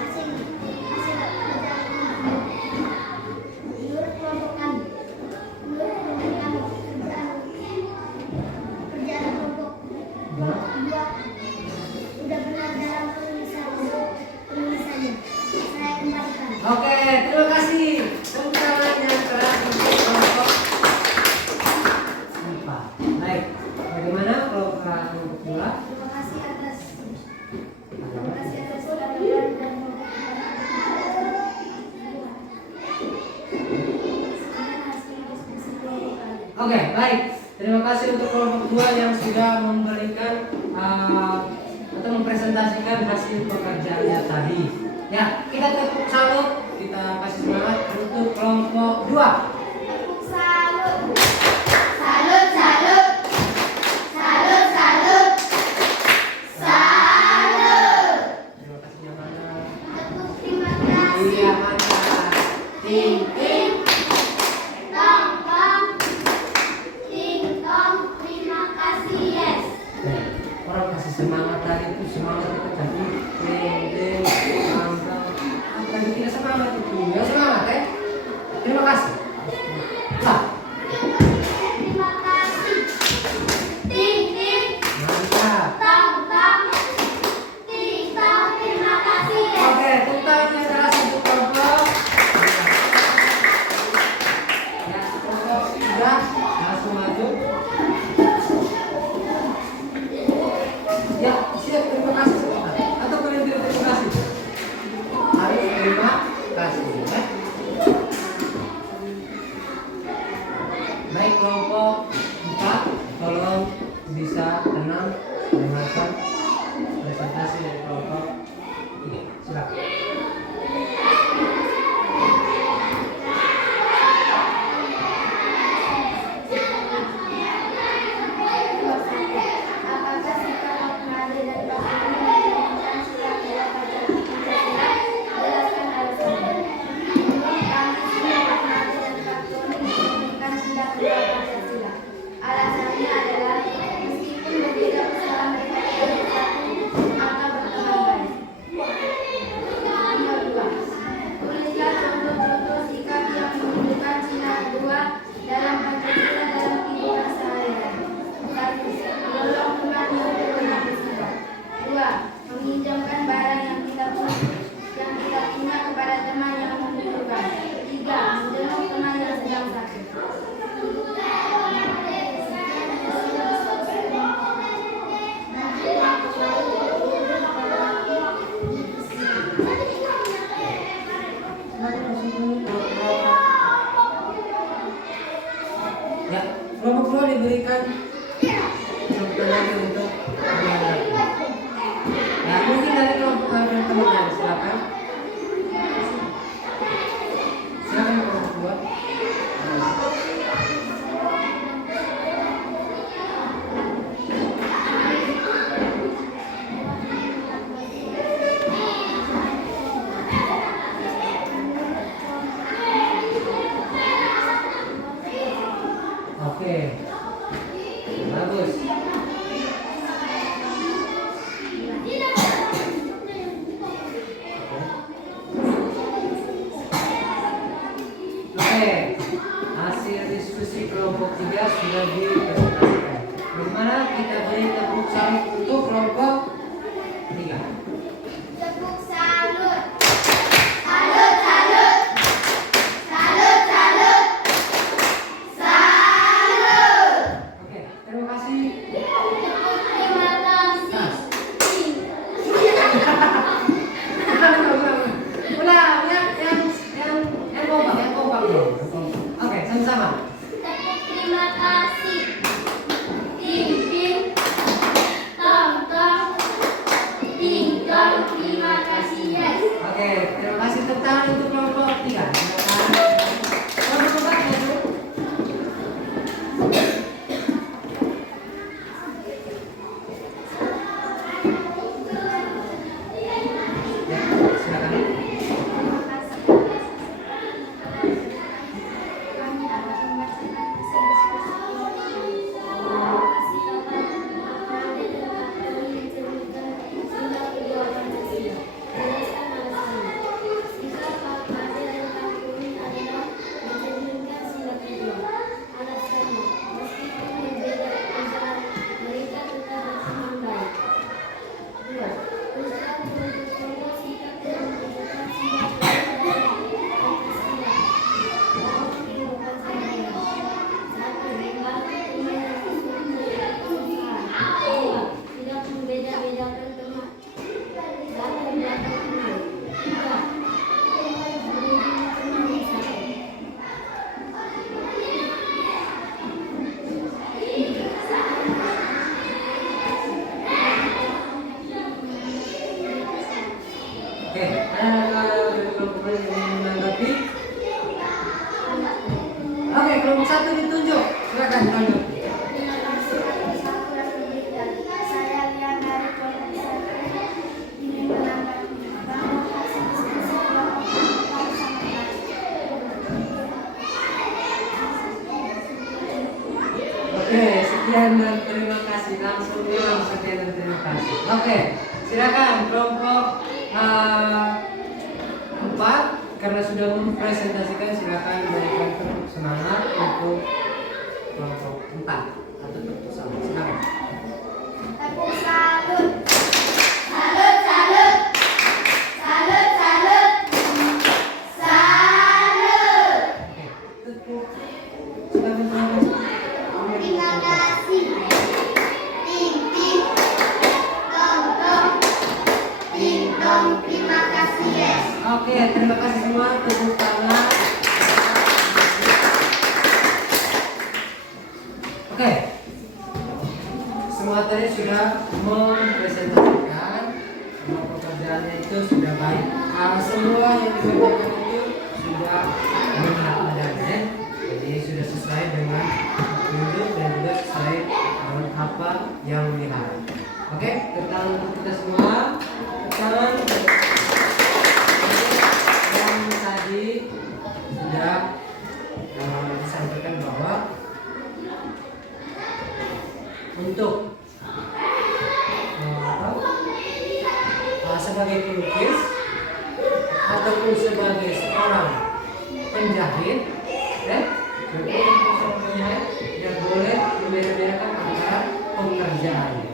hasil pekerjaan menurut kelompok kami. Pekerjaan kelompok 2 sudah benar dalam penulisannya. Saya kembalikan. Oke, terima kasih. Tepuk tangan yang keras untuk kelompok 4. Baik, bagaimana kelompok 2? Terima kasih atas kehadiran dan sekarang hasil diskusi kelompok kami. Oke, baik. Terima kasih untuk kelompok 2 yang sudah memberikan atau mempresentasikan hasil pekerjaannya tadi. Ya, kita tepuk salut, kita kasih semangat untuk kelompok 2. Salut. Salut, salut. Salut, salut. Salut. Terima kasih yang mana? Tepuk terima kasih. Iya, mana? Ting, ting. Tong, tong. Ting, tong. Terima kasih, yes. Nah, orang kasih semangat tadi itu semangat kita tadi. Ting, ting, mantap. Apa yang tidak semangat itu? Ya semangat ya. Terima kasih. Nah, Terima kasih. Ting, ting. mantap. Tong, tong. Ting, tong. Terima kasih, yes. Oke, tepuk tangan yang keras untuk kelompok. Ya, kelompok sudah langsung maju. Ya, siap, terima kasih. Atau kalian tidak terima kasih? terima kasih. Ya. Baik kelompok 4, tolong bisa tenang mendengarkan presentasi dari kelompok 3. Silakan. Apakah sikap pengadil dan Pak Doni menjalankan sila kedua Pancasila? Jelaskan alasannya. Menurut kami, sikap pengadil dan Pak Doni menjalankan sila kedua Pancasila. Alasannya adalah meskipun berbeda usaha mereka tidak bersatu, maka berteman baik. Nomor 2. Tulislah contoh-contoh sikap yang menunjukkan sila kedua dalam Pancasila dalam kehidupan sehari-hari. 1. Menolong teman yang terkena musibah. 2. Meminjamkan barang yang kita punya kepada teman yang membutuhkan. 3. Menjenguk teman yang sedang sakit. Ya, kelompok 2 diberikan contoh lagi untuk menanggapi. Ya, mungkin dari kelompok teman-teman, silakan. Silakan kelompok 2. Oke, bagus. Oke, hasil diskusi kelompok 3 sudah dipresentasikan. Bagaimana kita beri tepuk salut untuk kelompok 3? Tepuk salut. Salut, salut. Salut, salut. Salut. Oke, terima kasih. Terima kasih. Ulang, yang kompak dong. Oke, sama-sama. Terima kasih. Ting ting. Tong tong. Ting tong. Terima kasih, yes. Oke, terima kasih tepuk tangan untuk kelompok 3. Silakan. Kelompok 4 maju. Ya, silakan. Kami akan memastikan hasil diskusi lokasi kapan pengadil dan Pak Doni mencerminkan sila kedua Pancasila. Jelaskan alasannya. Sikap Pak Pengadil dan Pak Doni adalah mencerminkan sila kedua. Alasannya, meskipun berbeda usaha, mereka tetap berteman baik. 2. Tulislah contoh-contoh sikap yang menunjukkan sila kedua dalam Pancasila. Dalam kehidupan sehari-hari. 1. Membantu teman yang kesulitan usaha. 2. Tidak membeda-bedakan teman latar belakang teman. 3. Melindungi teman yang sakit. Oke, ada dari kelompok yang ingin menanggapi? Oke, kelompok 1 ditunjuk. Silakan tunjuk. Terima kasih atas waktu yang diberikan. Saya Lian dari kelompok 1 ingin menanggapi bahwa hasil diskusi kelompok 4 sangat baik. Oke, sekian dan terima kasih. Langsung bilang sekian dan terima kasih. Oke, silakan kelompok 4 karena sudah mempresentasikan, silakan berikan tepuk semangat untuk kelompok 4 atau tepuk salut. Silakan. Tepuk salut. Salut, salut. Salut, salut. Salut. Oke, tepuk. Silakan teman-teman. Terima kasih. Ting ting. Tong tong. Ting tong. Terima kasih, yes. Oke, terima kasih semua, tepuk tangan. Oke, semua tadi sudah mempresentasikan semua pekerjaannya itu sudah baik. Semua yang dikerjakan itu sudah benar adanya, jadi sudah sesuai dengan petunjuk dan juga sesuai dengan apa yang diharapkan. Oke, tentang untuk kita semua, tangan yang tadi sudah disampaikan bahwa untuk sebagai pelukis ataupun sebagai seorang penjahit, tidak boleh membeda-bedakan antara pekerjaannya.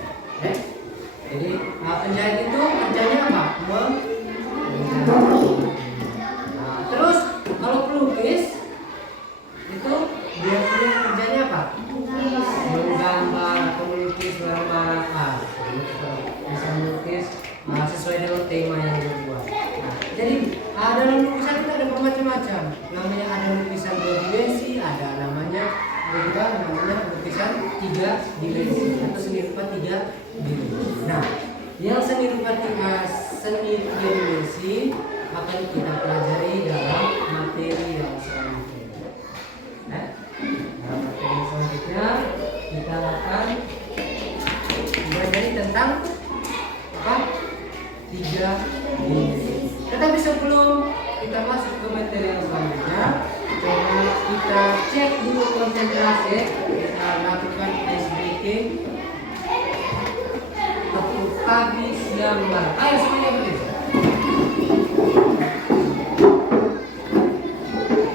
Jadi penjahit itu kerjanya apa? Terus kalau pelukis itu dia punya kerjanya apa? Menggambar atau melukis barang-barang, bisa melukis sesuai dengan tema yang dibuat. Jadi dalam lukisan itu ada bermacam-macam. Namanya ada lukisan 2 dimensi, ada namanya lukisan 3 dimensi atau seni rupa 3 dimensi. Nah, yang seni rupa 3 dimensi akan kita pelajari dalam materi yang selanjutnya. Dalam materi yang selanjutnya kita akan belajar tentang apa? 3 dimensi. Tetapi sebelum kita masuk ke materi yang selanjutnya, coba kita cek dulu konsentrasi. Kita lakukan SBK tepuk pagi, siang, malam. Ayo semuanya berdiri.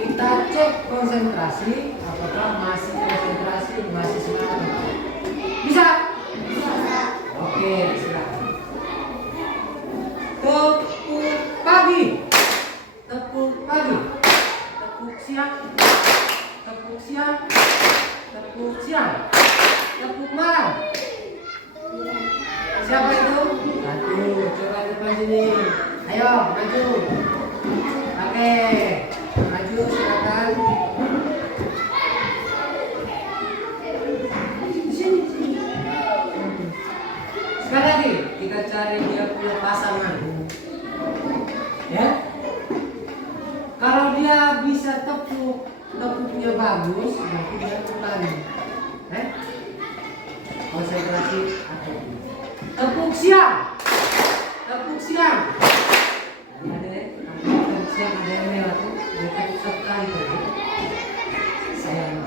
Kita cek konsentrasi, apakah masih konsentrasi, masih semangat? Bisa? Oke, silakan. Tepuk pagi, tepuk pagi, tepuk siang, tepuk siang, tepuk siang, tepuk malam. Siapa itu? Satu, coba depan sini. Ayo, maju. Oke, maju silakan. Sekali lagi kita cari dia punya pasangan. Ya, kalau dia bisa tepuknya bagus, berarti dia kembali. Konsentrasi atau tepuk siang, tepuk siang. Tepuk siang ada yang lewat tuh, dia tepuk satu kali tadi. Saya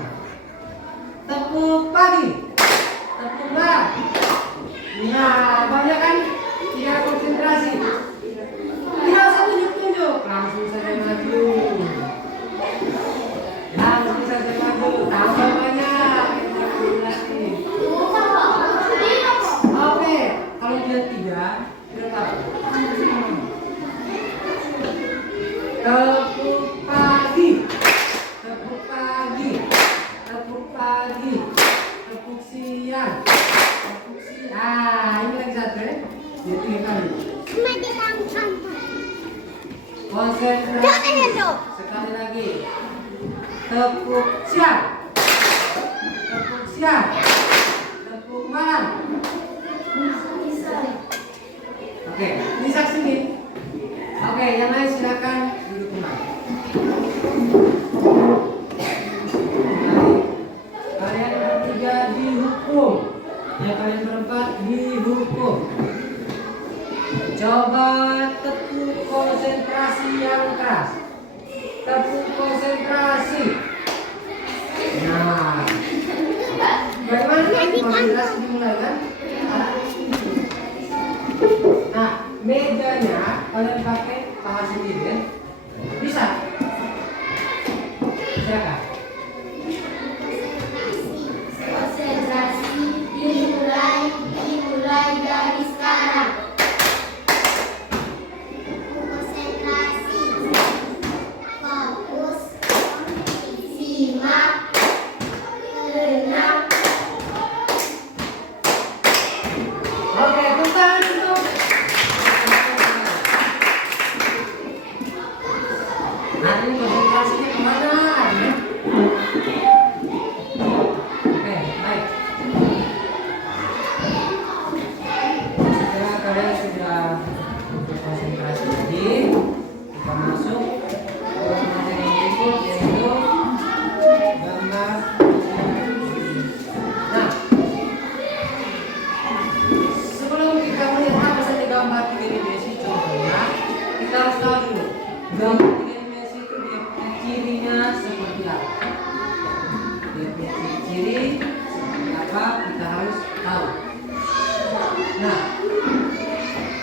tepuk pagi, tepuk malam. Nah, banyak kan tidak konsentrasi. Tidak usah tunjuk-tunjuk, langsung saja maju. Langsung saja maju, tambah banyak. Oke, kalau dia tidak apa? Tepuk pagi, tepuk pagi, tepuk pagi, tepuk siang, tepuk siang. Ini lagi satu ya? Dia 3 kali. Konsentrasi. Sekali lagi. Tepuk siang, tepuk siang, tepuk malam. Oke, bisa sini. Oke, yang lain silakan duduk kembali. Kalian bertiga dihukum, ya kalian berempat dihukum. Coba tepuk konsentrasi yang keras. Tepuk konsentrasi. Nah, bagaimana konsentrasi dimulai kan? Nah, mejanya kalian pakai paha sendiri ya? Bisa? Silakan. Konsentrasi dimulai dari sekarang. Konsentrasi. ini konsentrasinya kemana? Ya? Oke, baik. Setelah kalian sudah konsentrasi tadi, kita masuk ke materi berikut yaitu gambar. Nah, sebelum kita melihat apa saja gambar tiga dimensi, contohnya kita harus tahu dulu gambar tiga dimensi itu dia punya cirinya seperti apa. Dia punya ciri seperti apa kita harus tahu. Nah,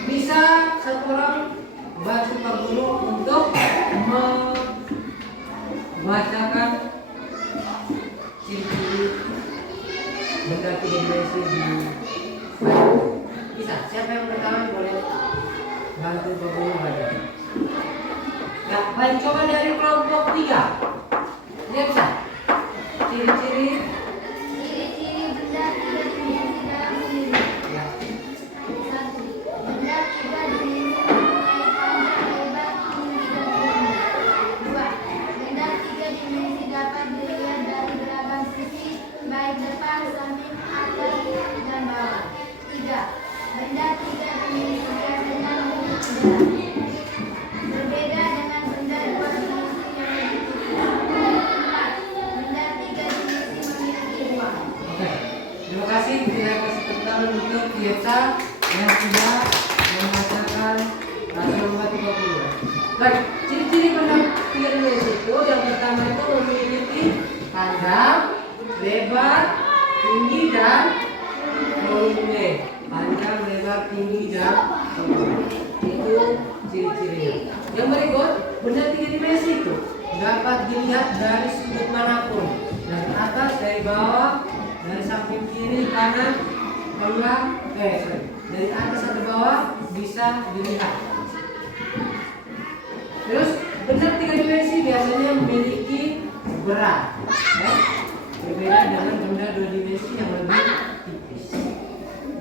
bisa satu orang bantu Pak Guru untuk membacakan ciri-ciri benda tiga dimensi di slide. Bisa, siapa yang pertama boleh bantu Pak Guru baca. Ya, baik, coba dari kelompok 3. Lihat bisa ciri-ciri. Ciri-ciri benda tiga dimensi dalam diri. Ya. 1. Benda tiga dimensi mempunyai panjang, lebar, tinggi, dan volume. 2. Benda tiga dimensi dapat dilihat dari beragam sisi, baik depan, samping, atas, dan bawah. 3. Benda tiga dimensi biasanya memiliki jarak berbeda dengan benda dua dimensi yang lebih kecil. 4. Benda tiga dimensi memiliki ruang. Oke, terima kasih. Saya kasih tepuk tangan untuk Yesa yang sudah membacakan hasil membantu Pak Guru. Baik, ciri-ciri benda tiga dimensi itu yang pertama itu memiliki panjang, lebar, tinggi, dan volume. Panjang, lebar, tinggi, dan volume. Itu ciri-cirinya. Yang berikut, benda tiga dimensi itu dapat dilihat dari sudut manapun, dari atas, dari bawah, dari samping kiri, kanan, tengah, dari atas atau bawah bisa dilihat. Terus benda tiga dimensi biasanya memiliki berat, ya? Berbeda dengan benda dua dimensi yang lebih tipis.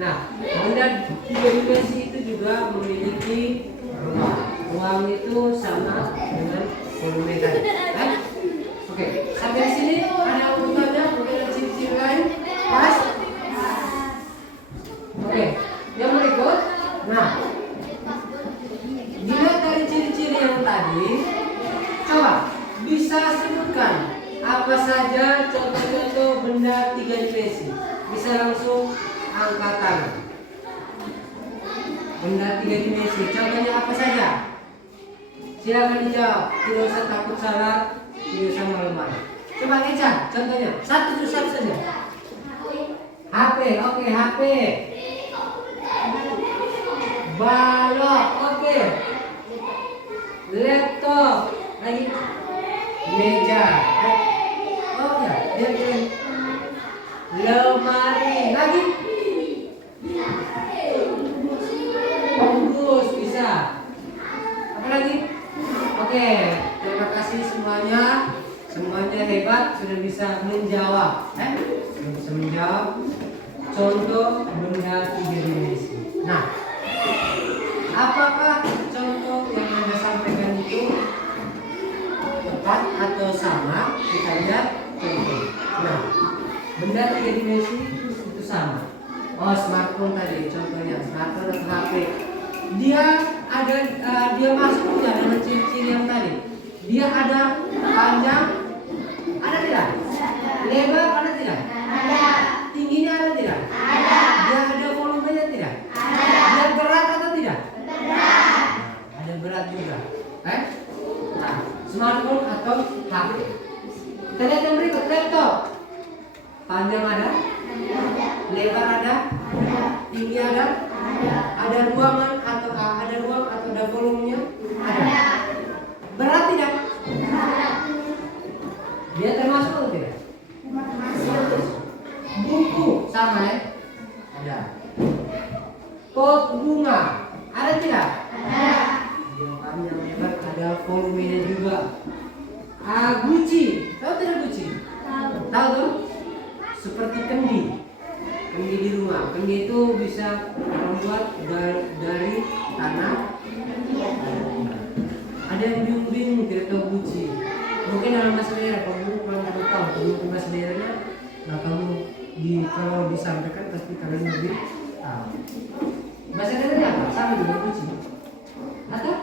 Nah, benda tiga dimensi itu juga memiliki ruang. Ruang itu sama dengan volume tadi. Oke, sampai di sini ada urutannya, mungkin ada ciri-ciri lain. Pas? Oke, yang berikut. Nah, dilihat dari ciri-ciri yang tadi, coba bisa sebutkan apa saja contoh-contoh benda tiga dimensi. Bisa langsung angkat tangan. Benda tiga dimensi, contohnya apa saja? Silakan dijawab, tidak usah takut salah, tidak usah malu-malu. Coba Eca, contohnya satu saja. HP, oke, HP. Balok, oke. Laptop, lagi. Meja, oh ya, lemari, lagi. Bungkus bisa. Apa lagi? Oke, terima kasih semuanya. Semuanya hebat, sudah bisa menjawab. Sudah bisa menjawab contoh benda tiga dimensi. Nah, apakah contoh yang Anda sampaikan itu tepat atau sama? Kita lihat contoh. Nah, benda tiga dimensi itu sama. Oh, smartphone tadi contohnya, smartphone atau HP. Dia ada dia masuk punya dengan ciri-ciri yang tadi. Dia ada panjang, ada tidak? Lebar ada tidak? Ada. Tingginya ada tidak? Ada. Dia ada volumenya tidak? Ada. Dia berat atau tidak? Berat. Ada berat juga. Nah, smartphone atau HP. Kita lihat yang berikut, laptop. Panjang ada? Lebar ada? Tinggi ada? Ada ruangan atau ada ruang atau ada volumenya? Ada. Berat tidak? Dia termasuk atau tidak? Buku sama ya? Ada. Pot bunga ada tidak? Ada. Dia panjang lebar, ada volumenya juga. Guci, tahu tidak Guci? Tahu tuh? Seperti kendi di rumah. Kendi itu bisa membuat dari tanah. Ada Ada yang bingung tidak tahu bunyi. Mungkin dalam bahasa daerah kamu kurang tahu tentang bahasa daerahnya. Nah kamu kalau disampaikan pasti kalian lebih tahu. Bahasa daerahnya apa? Sama juga bunyi. Atau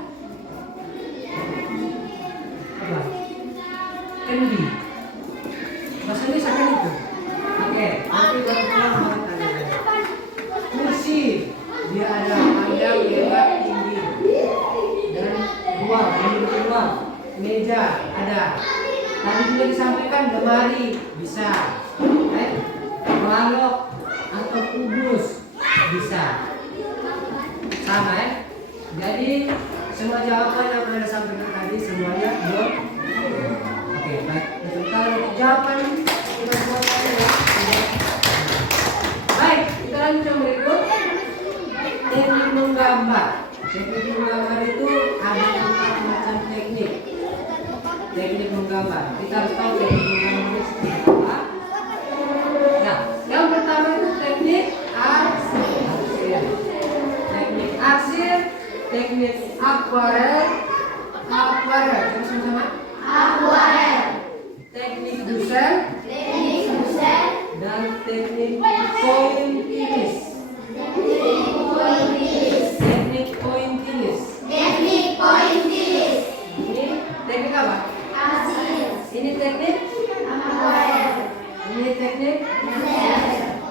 apa? Candy. Bahasa Indonesia kan itu. Oke, nanti kalau pulang mau tanya. Kursi, dia ada panjang, lebar, tinggi, dan ruang. Meja ada. Tadi juga disampaikan lemari bisa, balok atau kubus bisa. Sama ya. Jadi semua jawaban yang anda sampaikan tadi semuanya belum. Oke, baik. Kalau untuk jawaban kita buat tadi ya. Baik, kita lanjut yang berikut. Teknik menggambar. Teknik menggambar itu ada beberapa macam teknik. Teknik menggambar. Kita harus tahu teknik menggambar itu seperti apa. Nah, yang pertama itu teknik arsir. Teknik arsir, teknik akuarel. Akuarel, coba sama-sama. Akuarel. Teknik dusel. Teknik dusel. Dan teknik pointillis. Teknik pointillis. Teknik pointillis. Ini teknik apa? Arsir. Ini teknik Akuarel. ini teknik Dusel.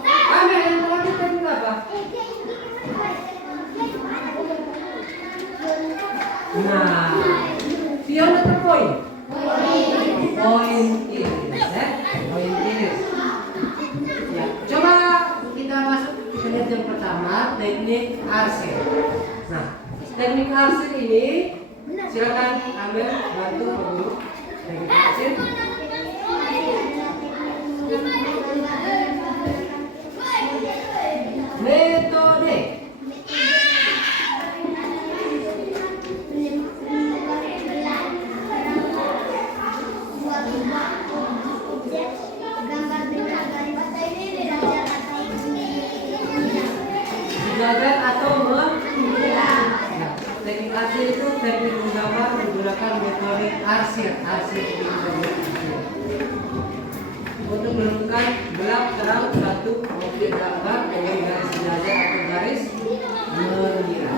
Amel yang terakhir teknik apa? Nah, pion atau poin? Pointillis, ya. Pointillis. Ya, coba kita masuk kita lihat yang pertama teknik arsir. Nah, teknik arsir ini silakan Amel bantu Pak Guru. Teknik arsir. Metode. Menjaga atau Nah, teknik arsir itu teknik menggambar menggunakan metode arsir. Arsir itu untuk menentukan gelap terang satu objek gambar dengan garis sejajar atau garis mengira.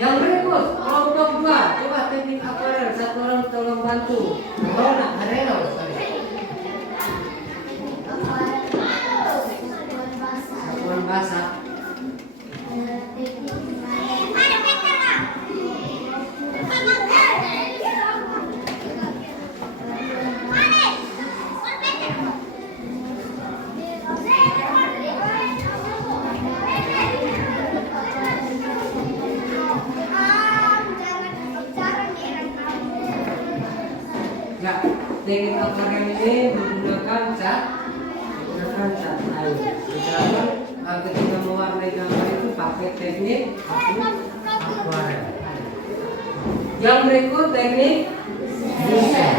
Yang berikut kelompok 2, coba teknik akuarel. Satu orang tolong bantu. Rona, Arelo, satuan bahasa. Ya, teknik akuarel ini menggunakan cat air. Misalnya ketika mewarnai gambar itu pakai teknik akuarel. Yang berikut teknik dusel.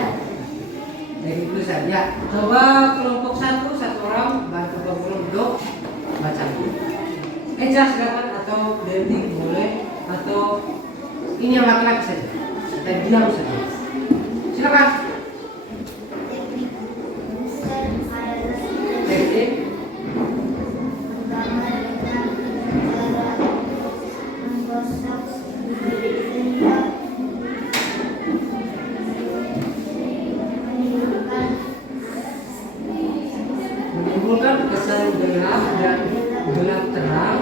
Teknik dusel. Ya, coba kelompok 1 orang bantu Pak Guru untuk baca. Eja silakan atau Dendi boleh atau ini yang laki-laki saja. Kita diam saja. Silakan. Teknik menimbulkan kesan gelap dan gelap terang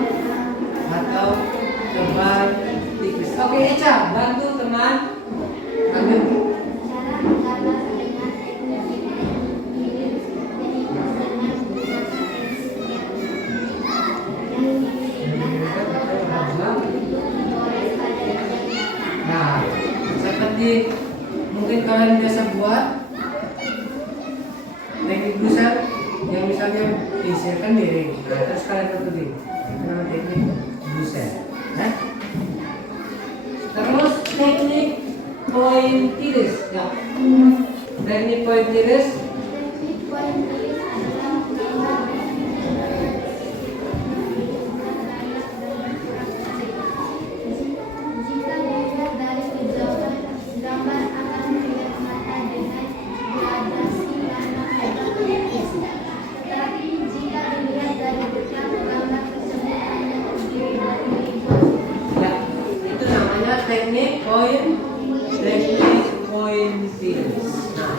atau tebal tipis. Oke, Eca, bantu teman. Ambil. Nah, seperti mungkin kalian biasa buat teknik dusel yang misalnya diisikan miring. Nah, terus kalian tentuin nama teknik dusel. Nah, terus teknik pointillis. Ya. Teknik pointillis. Jika dilihat dari kejauhan gambar finish. Nah,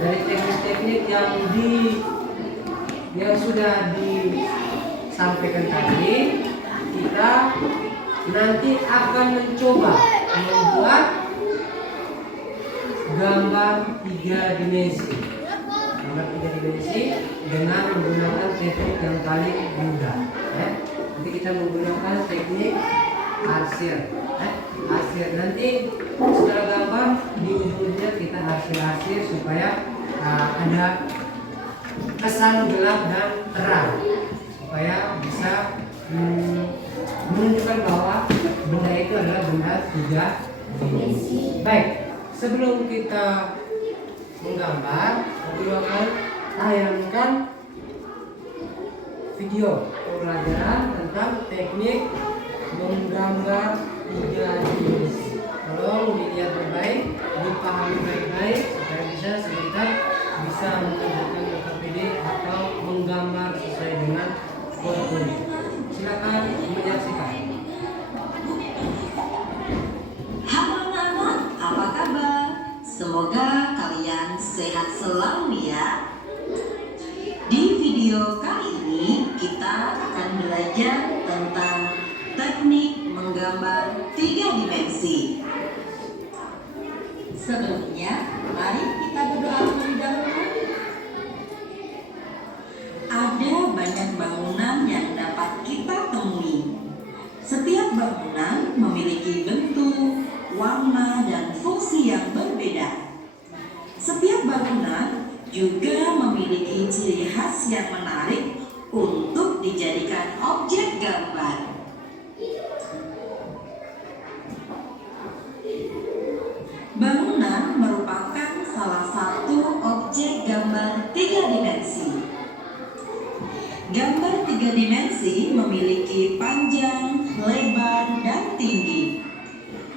dari teknik-teknik yang sudah disampaikan tadi, kita nanti akan mencoba membuat gambar 3 dimensi. Gambar 3 dimensi dengan menggunakan teknik yang paling mudah. Nanti kita menggunakan teknik arsir. Arsir nanti setelah gambar di ujung-ujungnya kita arsir supaya ada kesan gelap dan terang, supaya bisa menunjukkan bahwa benda itu adalah benda 3 dimensi. Baik, sebelum kita menggambar, kita akan tayangkan video pembelajaran tentang teknik menggambar 3 dimensi. Tolong dilihat baik-baik, dipahami baik-baik supaya bisa sebentar bisa mengerjakan KPD atau menggambar sesuai dengan fotonya. Silakan menyaksikan. Halo anak-anak, apa kabar? Semoga kalian sehat selalu ya. Di video kali ini kita akan belajar tentang teknik menggambar 3 dimensi. Sebelumnya, mari kita berdoa terlebih dahulu. Ada banyak bangunan yang dapat kita temui. Setiap bangunan memiliki bentuk, warna, dan fungsi yang berbeda. Setiap bangunan juga memiliki ciri khas yang menarik untuk dijadikan objek gambar. Bangunan merupakan salah satu objek gambar 3 dimensi. Gambar 3 dimensi memiliki panjang, lebar, dan tinggi.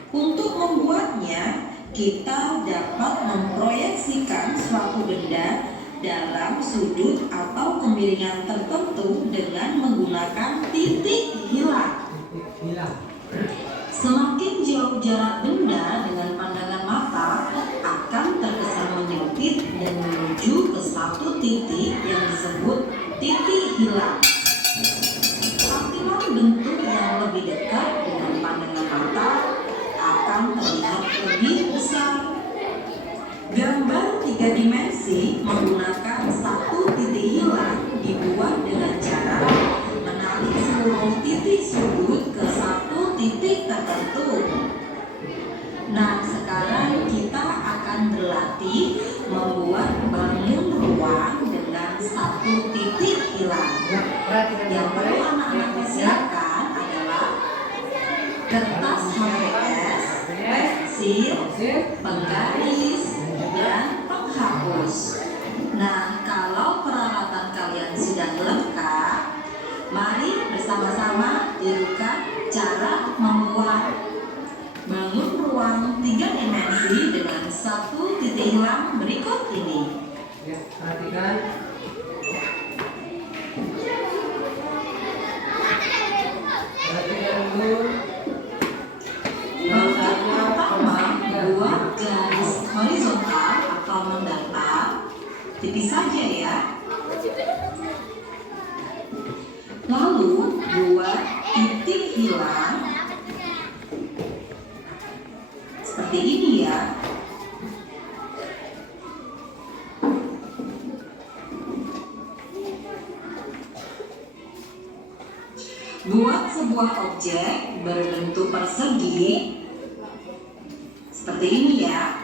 Untuk membuatnya, kita dapat memproyeksikan suatu benda dalam sudut atau kemiringan tertentu dengan menggunakan titik hilang. Semakin jauh jarak benda dengan pandangan mata akan terkesan menyempit dan menuju ke satu titik yang disebut titik hilang. Tampilan bentuk yang lebih dekat dengan pandangan mata akan terlihat lebih besar. Gambar 3 dimensi menggunakan satu titik hilang dibuat dengan cara menarik seluruh titik sudut ke satu titik tertentu. Nah, sekarang kita akan berlatih membuat bangun ruang dengan satu titik hilang. Yang perlu anak-anak persiapkan adalah kertas HVS, pensil, penggaris, dan penghapus. Nah, kalau peralatan kalian sudah lengkap, mari bersama-sama tirukan cara membuat bangun ruang 3 dimensi dengan satu titik hilang berikut ini. Ya, perhatikan. Perhatikan dulu. Langkah pertama, buat garis horizontal atau mendatar, tipis saja ya. Lalu buat titik hilang seperti ini ya. Buat sebuah objek berbentuk persegi seperti ini ya.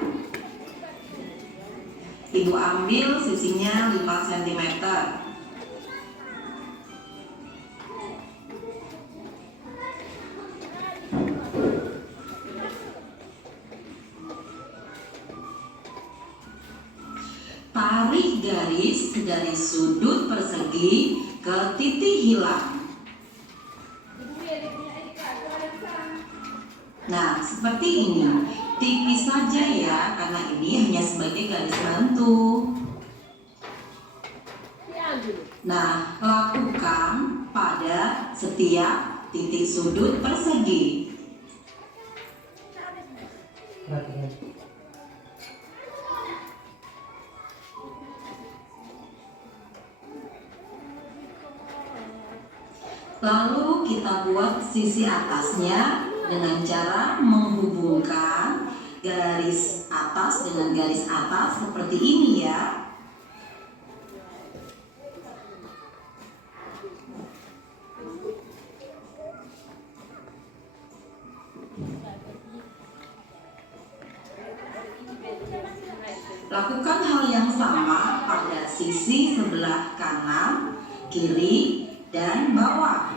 Ibu ambil sisinya 5 cm. Tarik garis dari sudut persegi ke titik hilang. Nah, seperti ini. Tipis saja ya, karena ini hanya sebagai garis bantu. Nah, lakukan pada setiap titik sudut persegi. Perhatikan. Lalu kita buat sisi atasnya dengan cara menghubungkan garis atas dengan garis atas seperti ini ya. Lakukan hal yang sama pada sisi sebelah kanan, kiri, dan bawah.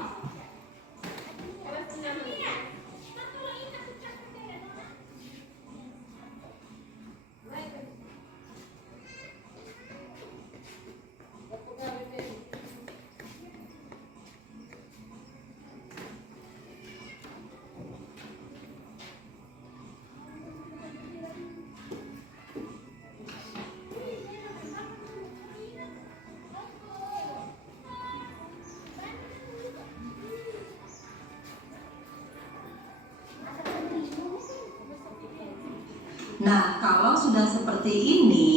Nah, kalau sudah seperti ini,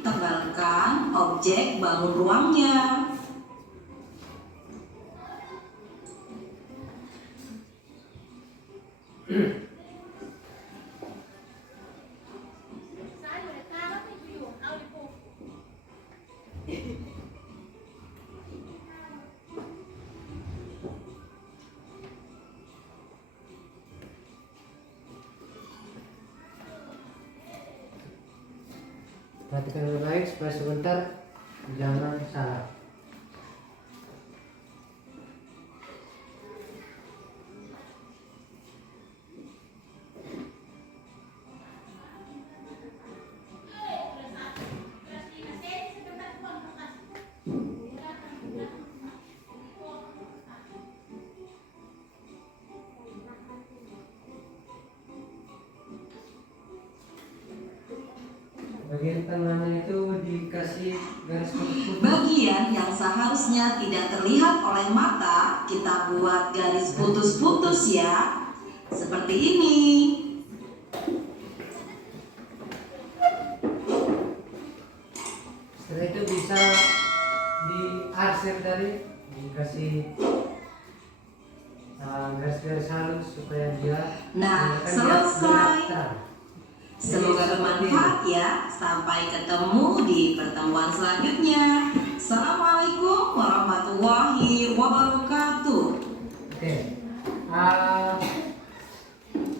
tebalkan objek bangun ruangnya. Perhatikan baik supaya sebentar jangan salah. Bagian tengahnya itu dikasih garis putih. Bagian yang seharusnya tidak terlihat oleh mata, kita buat garis putus-putus ya. Seperti ini. Setelah itu bisa diarsir tadi, dikasih garis-garis halus supaya dia Nah, kelihatan selesai. terang. Semoga bermanfaat ya. Sampai ketemu di pertemuan selanjutnya. Assalamualaikum warahmatullahi wabarakatuh. Oke.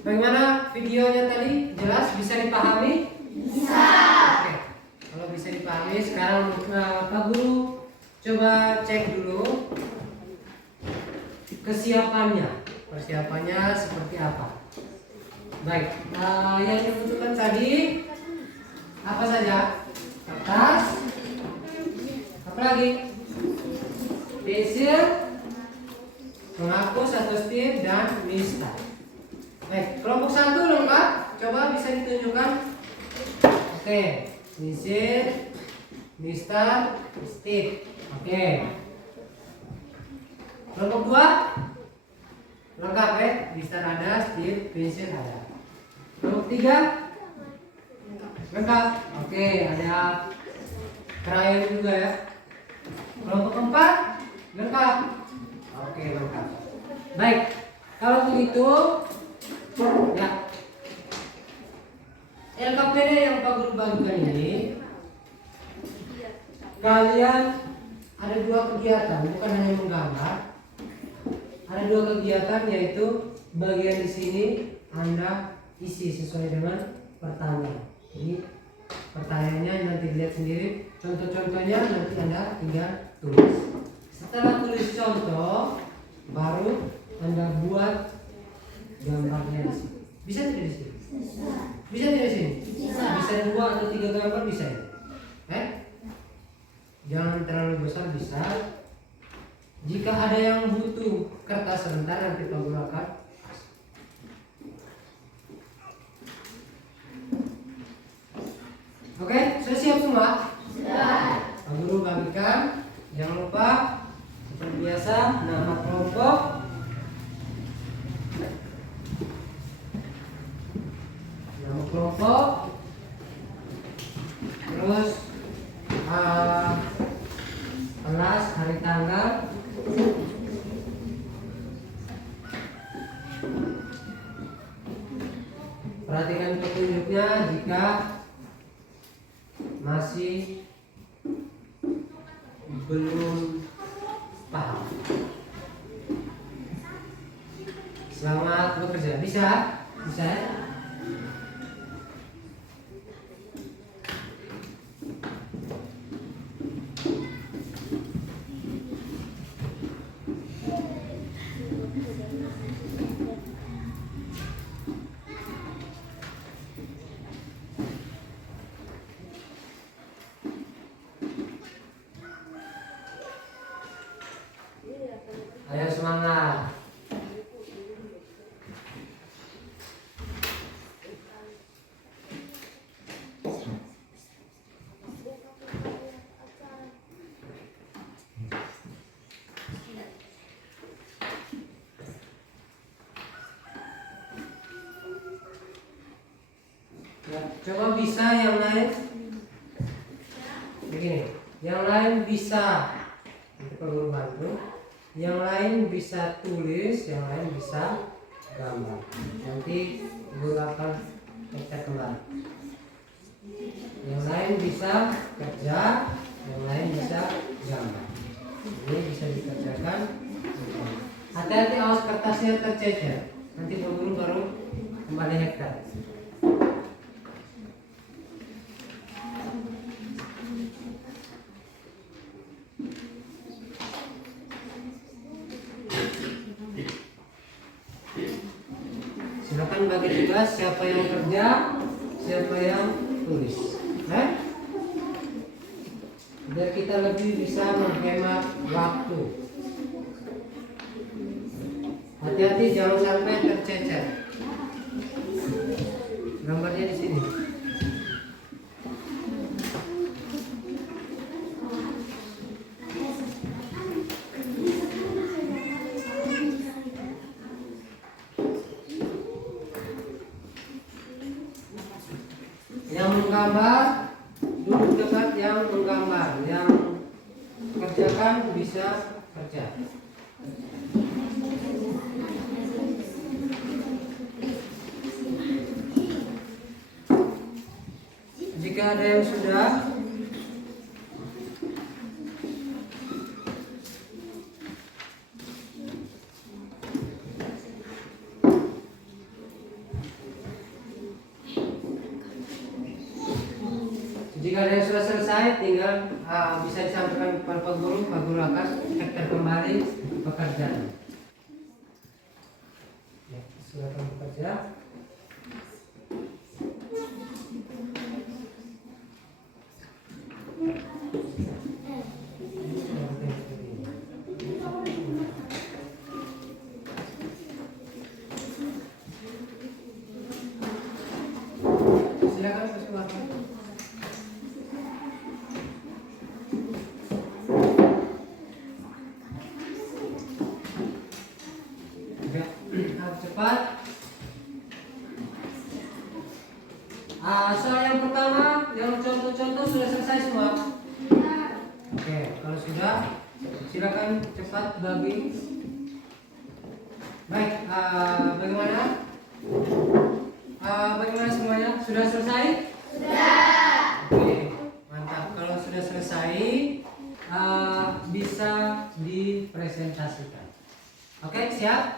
Bagaimana videonya tadi? Jelas? Bisa dipahami? Bisa. Oke. Kalau bisa dipahami, sekarang Pak Guru coba cek dulu kesiapannya. Persiapannya seperti apa? Baik. Yang dibutuhkan tadi apa saja? Kertas. Apa lagi? Pensil, penghapus atau stir, dan mistar. Baik, kelompok 1 lengkap. Coba bisa ditunjukkan. Oke, pensil, mistar, stir. Oke. Kelompok 2 lengkap ya. Mistar ada, stir, pensil ada. Kelompok 3 lengkap. Oke, ada krayon juga ya. Kelompok 4 lengkap. Oke, lengkap. Baik, kalau begitu ya, LKPD yang Pak Guru bagikan ini, kalian ada 2 kegiatan, bukan hanya menggambar. Ada 2 kegiatan, yaitu bagian di sini Anda isi sesuai dengan pertanyaan. Jadi pertanyaannya nanti lihat sendiri, contoh-contohnya nanti Anda tinggal tulis. Setelah tulis contoh, baru Anda buat gambarnya di sini. Bisa tidak di sini? Bisa tidak di sini? Bisa 2 atau 3 gambar bisa ya? Jangan terlalu besar, bisa. Jika ada yang butuh kertas sebentar, nanti Pak Guru akan. Oke, sudah siap semua? Sudah. Pak Guru bagikan. Jangan lupa seperti biasa nama kelompok, terus kelas, hari tanggal, masih belum paham. Selamat bekerja. Bisa? Bisa? Ayo semangat. Ya, coba bisa yang lain. Begini, yang lain bisa. Itu Pak Guru bantu. Yang lain bisa tulis, yang lain bisa gambar. Nanti Guru akan cek kembali. Yang lain bisa kerja, yang lain bisa gambar. Ini bisa dikerjakan. Hati-hati awas kertasnya tercecer. Nanti Pak Guru baru kembali hektar. Silakan bagi tugas siapa yang kerja, siapa yang tulis. Biar kita lebih bisa menghemat waktu. Hati-hati jangan sampai tercecer. Gambarnya di sini. Yang menggambar duduk dekat yang menggambar, yang kerjakan bisa kerja. Jika ada yang sudah, jika ada yang sudah selesai, tinggal bisa disampaikan kepada Pak Guru. Pak Guru akan hektar kembali pekerjaan. Ya, silakan bekerja. Silakan sesuatu. Cepat. Soal yang pertama, yang contoh-contoh sudah selesai semua. Oke, kalau sudah, silakan cepat bagi. Baik, bagaimana? Bagaimana semuanya? Sudah selesai? Sudah. Oke, mantap. Kalau sudah selesai, bisa dipresentasikan. Oke, siap?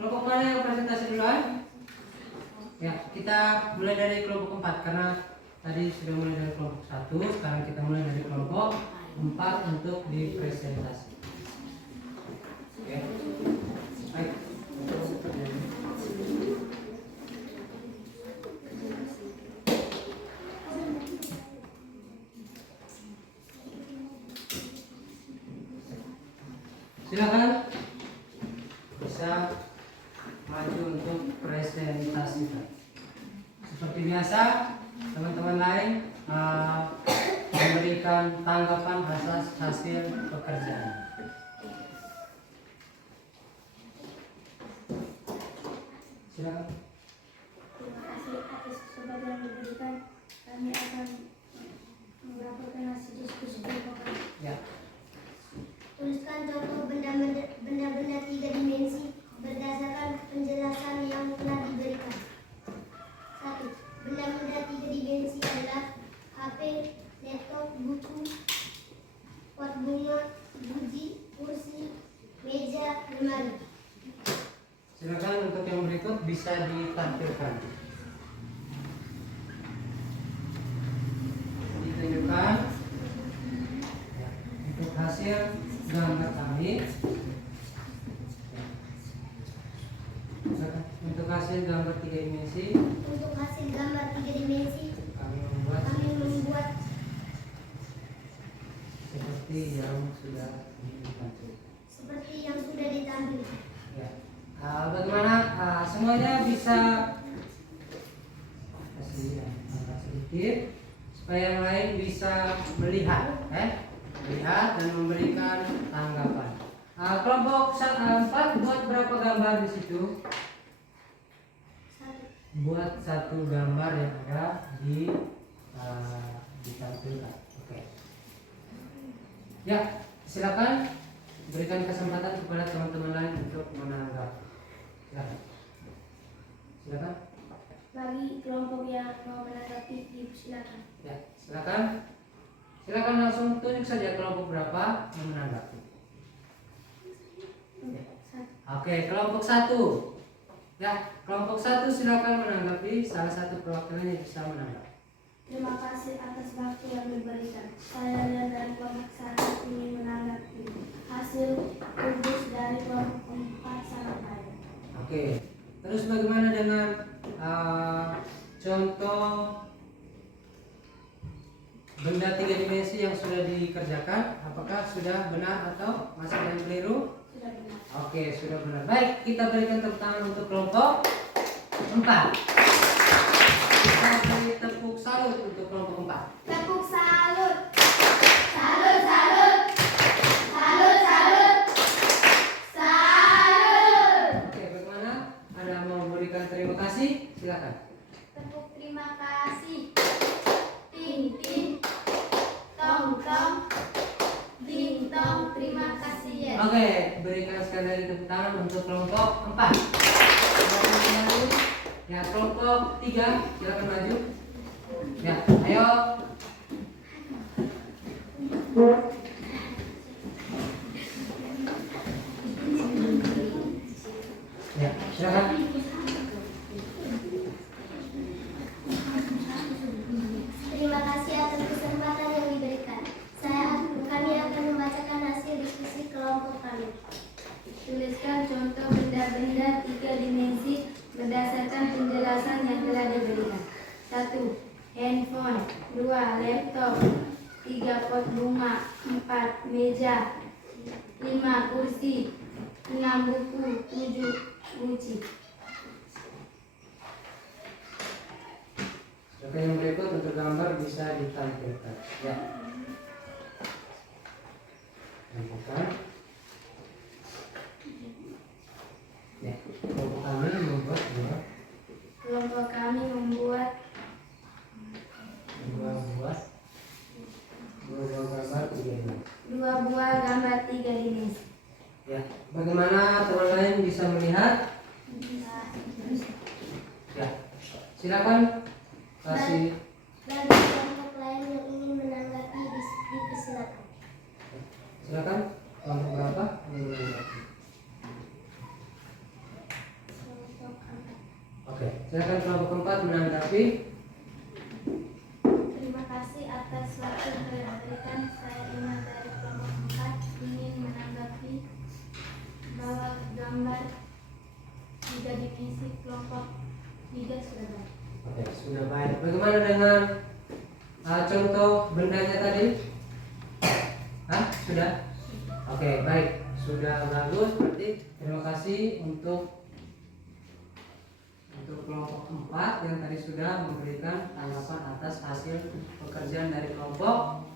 Kelompok mana yang presentasi duluan? Ya, kita mulai dari kelompok 4 karena tadi sudah mulai dari kelompok 1, sekarang kita mulai dari kelompok 4 untuk dipresentasi. Oke. Baik. Silakan bisa maju untuk presentasikan. Seperti biasa, teman-teman lain memberikan tanggapan atas hasil pekerjaan. Silakan. Terima kasih atas kesempatan yang diberikan. Kami akan melaporkan hasil diskusi kelompok. Ya. Tuliskan contoh benda-benda 3 dimensi berdasarkan penjelasan yang telah diberikan. 1. Benda-benda 3 dimensi adalah ditampilkan. Ditunjukkan ya, untuk hasil gambar kami. Untuk hasil gambar 3 dimensi Untuk hasil gambar 3 dimensi kami membuat seperti yang sudah ditampilkan. Ya. Bagaimana semuanya bisa kasih angka sedikit supaya yang lain bisa melihat, melihat dan memberikan tanggapan. Kelompok 4 buat berapa gambar di situ? Buat 1 gambar yang ada ditampilkan. Oke. Ya, silakan berikan kesempatan kepada teman-teman lain untuk menanggapi. Silakan. Bagi kelompok yang mau menanggapi, silakan. Ya, silakan. Silakan langsung tunjuk saja kelompok berapa yang menanggapi. Ya. Oke, kelompok 1. Ya, kelompok 1 silakan menanggapi. Salah satu perwakilan yang bisa menanggapi. Terima kasih atas waktu yang diberikan. Saya Lian dari kelompok 1 ingin menanggapi hasil kubus dari kelompok 4 sangat baik. Oke, terus bagaimana dengan contoh benda 3 dimensi yang sudah dikerjakan? Apakah sudah benar atau masih ada yang keliru? Sudah benar. Oke, sudah benar. Baik, kita berikan tepuk tangan untuk kelompok 4. Kita beri tepuk salut untuk kelompok 4. Tepuk salut. Salut, salut. Salut, salut. Salut. Oke, bagaimana? Ada mau memberikan terima kasih? Silakan. Tepuk terima kasih. Ting, ting. Tong, tong. Ding, tong. Terima kasih ya. Oke, berikan sekali lagi tepuk tangan untuk kelompok 4. Ya, kelompok 3, silakan maju. Ya, ayo. Ya, silakan. Terima kasih atas kesempatan yang diberikan. Kami akan membacakan hasil diskusi kelompok kami. Tuliskan contoh benda-benda 3 dimensi berdasarkan penjelasan yang telah diberikan. 1. Handphone. 2. Laptop. 3. Pot bunga. 4. Meja. 5. Kursi. 6. Buku. 7. Kunci. Oke, yang berikut untuk gambar bisa ditampilkan. Ya. Tampilkan. Ya, kelompok kami membuat Kelompok kami membuat dua buah gambar 3 dimensi. 2 buah gambar 3 dimensi. Ya, bagaimana teman lain bisa melihat? Ya, silakan kasih. Bagi kelompok lain yang ingin menanggapi, dipersilakan. Silakan kelompok berapa yang menanggapi? Oke, silakan kelompok 4 menanggapi. Terima kasih atas waktu yang diberikan. Saya Ina dari kelompok 4 ingin menanggapi bahwa gambar 3 dimensi kelompok 3 sudah baik. Oke, sudah baik. Bagaimana dengan contoh bendanya tadi? Sudah? Oke, baik. Sudah bagus. Berarti terima kasih untuk kelompok 4 yang tadi sudah memberikan tanggapan atas hasil pekerjaan dari kelompok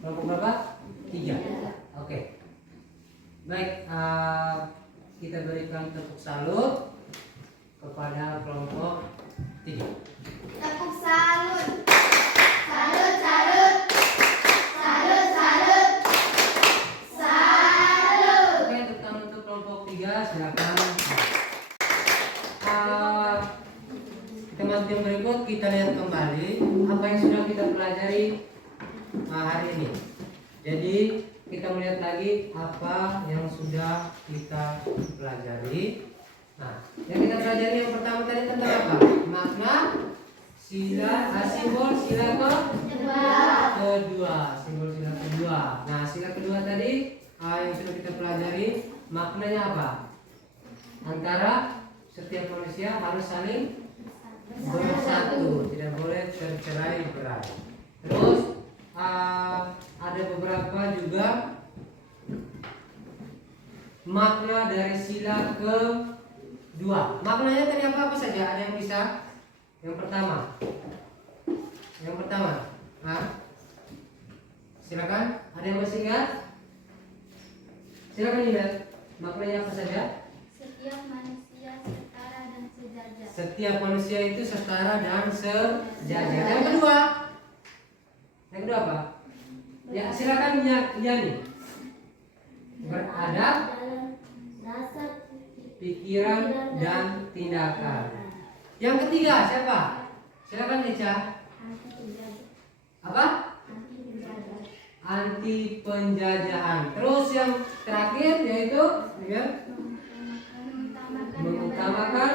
berapa? 3. Oke. Baik, kita berikan tepuk salut kepada kelompok 3. Tepuk salut. Salut, salut. Salut, salut. Salut. Oke, tepuk tangan untuk kelompok 3, silakan. Teman yang berikut kita lihat kembali apa yang sudah kita pelajari hari ini. Jadi kita melihat lagi apa yang sudah kita pelajari. Nah, yang kita pelajari yang pertama tadi tentang apa? Makna simbol sila kedua, simbol sila kedua. Nah, sila kedua tadi yang sudah kita pelajari maknanya apa? Antara setiap manusia harus saling bersatu, tidak boleh tercerai berai. Terus ada beberapa juga makna dari sila kedua. Maknanya tadi apa saja? Ada yang bisa? Yang pertama, silakan. Ada yang masih ingat? Silakan ingat. Maknanya apa saja? Setiap manusia setara dan sejajar. Setiap manusia itu setara dan sejajar. Yang kedua apa? Ya, silakan Yani. Beradab, rasa pikiran dan tindakan. Yang ketiga siapa? Silakan Ica. Apa? Anti penjajahan. Terus yang terakhir yaitu mengutamakan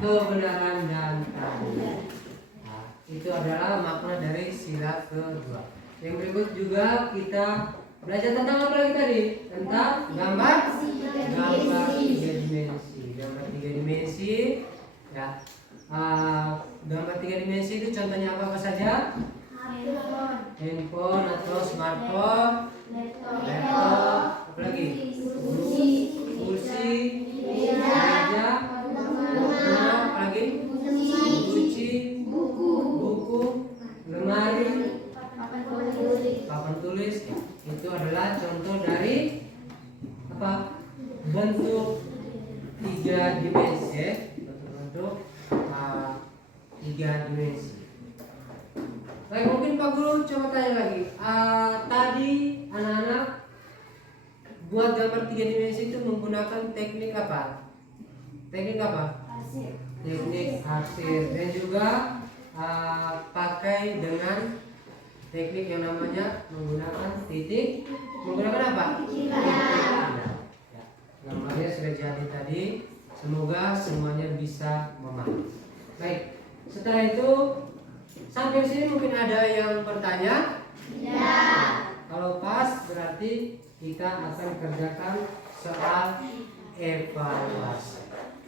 kebenaran dan keadilan. Nah, itu adalah makna dari sila kedua. Yang berikut juga kita belajar tentang apa lagi tadi? Tentang gambar tiga dimensi. Ya. Gambar tiga dimensi itu contohnya apa saja? Handphone atau smartphone, laptop, apa lagi? Kursi, meja, apa lagi? Kunci, buku, lemari, papan tulis. Itu adalah contoh dari apa? Bentuk tiga dimensi, bentuk tiga dimensi. Baik, mungkin Pak Guru coba tanya lagi. Tadi anak-anak buat gambar tiga dimensi itu menggunakan teknik apa? Teknik arsir dan juga pakai dengan teknik yang namanya menggunakan titik. Menggunakan apa? Titik. Ya, gambarnya sudah jadi tadi. Semoga semuanya bisa memahami. Baik, setelah itu sampai sini mungkin ada yang bertanya? Ya. Kalau pas berarti kita akan kerjakan soal evaluasi.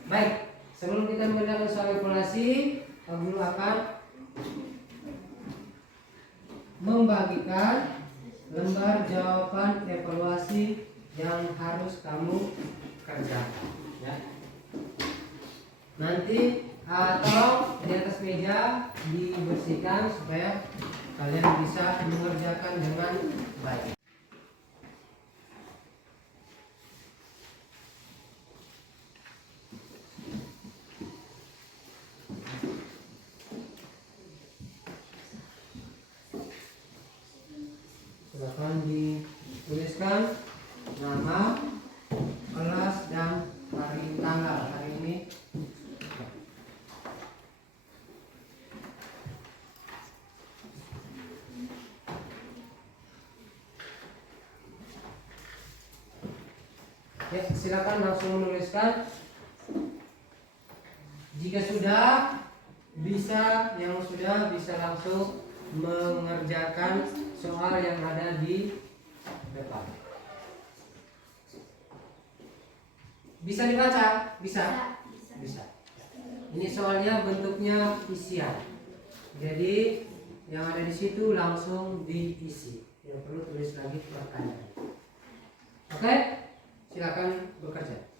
Baik, sebelum kita mengerjakan soal evaluasi, Pak Guru akan membagikan lembar jawaban evaluasi yang harus kamu kerjakan. Ya. Nanti tolong di atas meja dibersihkan supaya kalian bisa mengerjakan dengan baik. Silakan dituliskan nama, kelas dan hari tanggal hari ini. Ya, silakan langsung menuliskan. Jika sudah bisa langsung mengerjakan soal yang ada di depan. Bisa dibaca? Bisa. Ini soalnya bentuknya isian. Jadi yang ada di situ langsung diisi. Yang perlu tulis lagi pertanyaan. Oke? Silakan bekerja.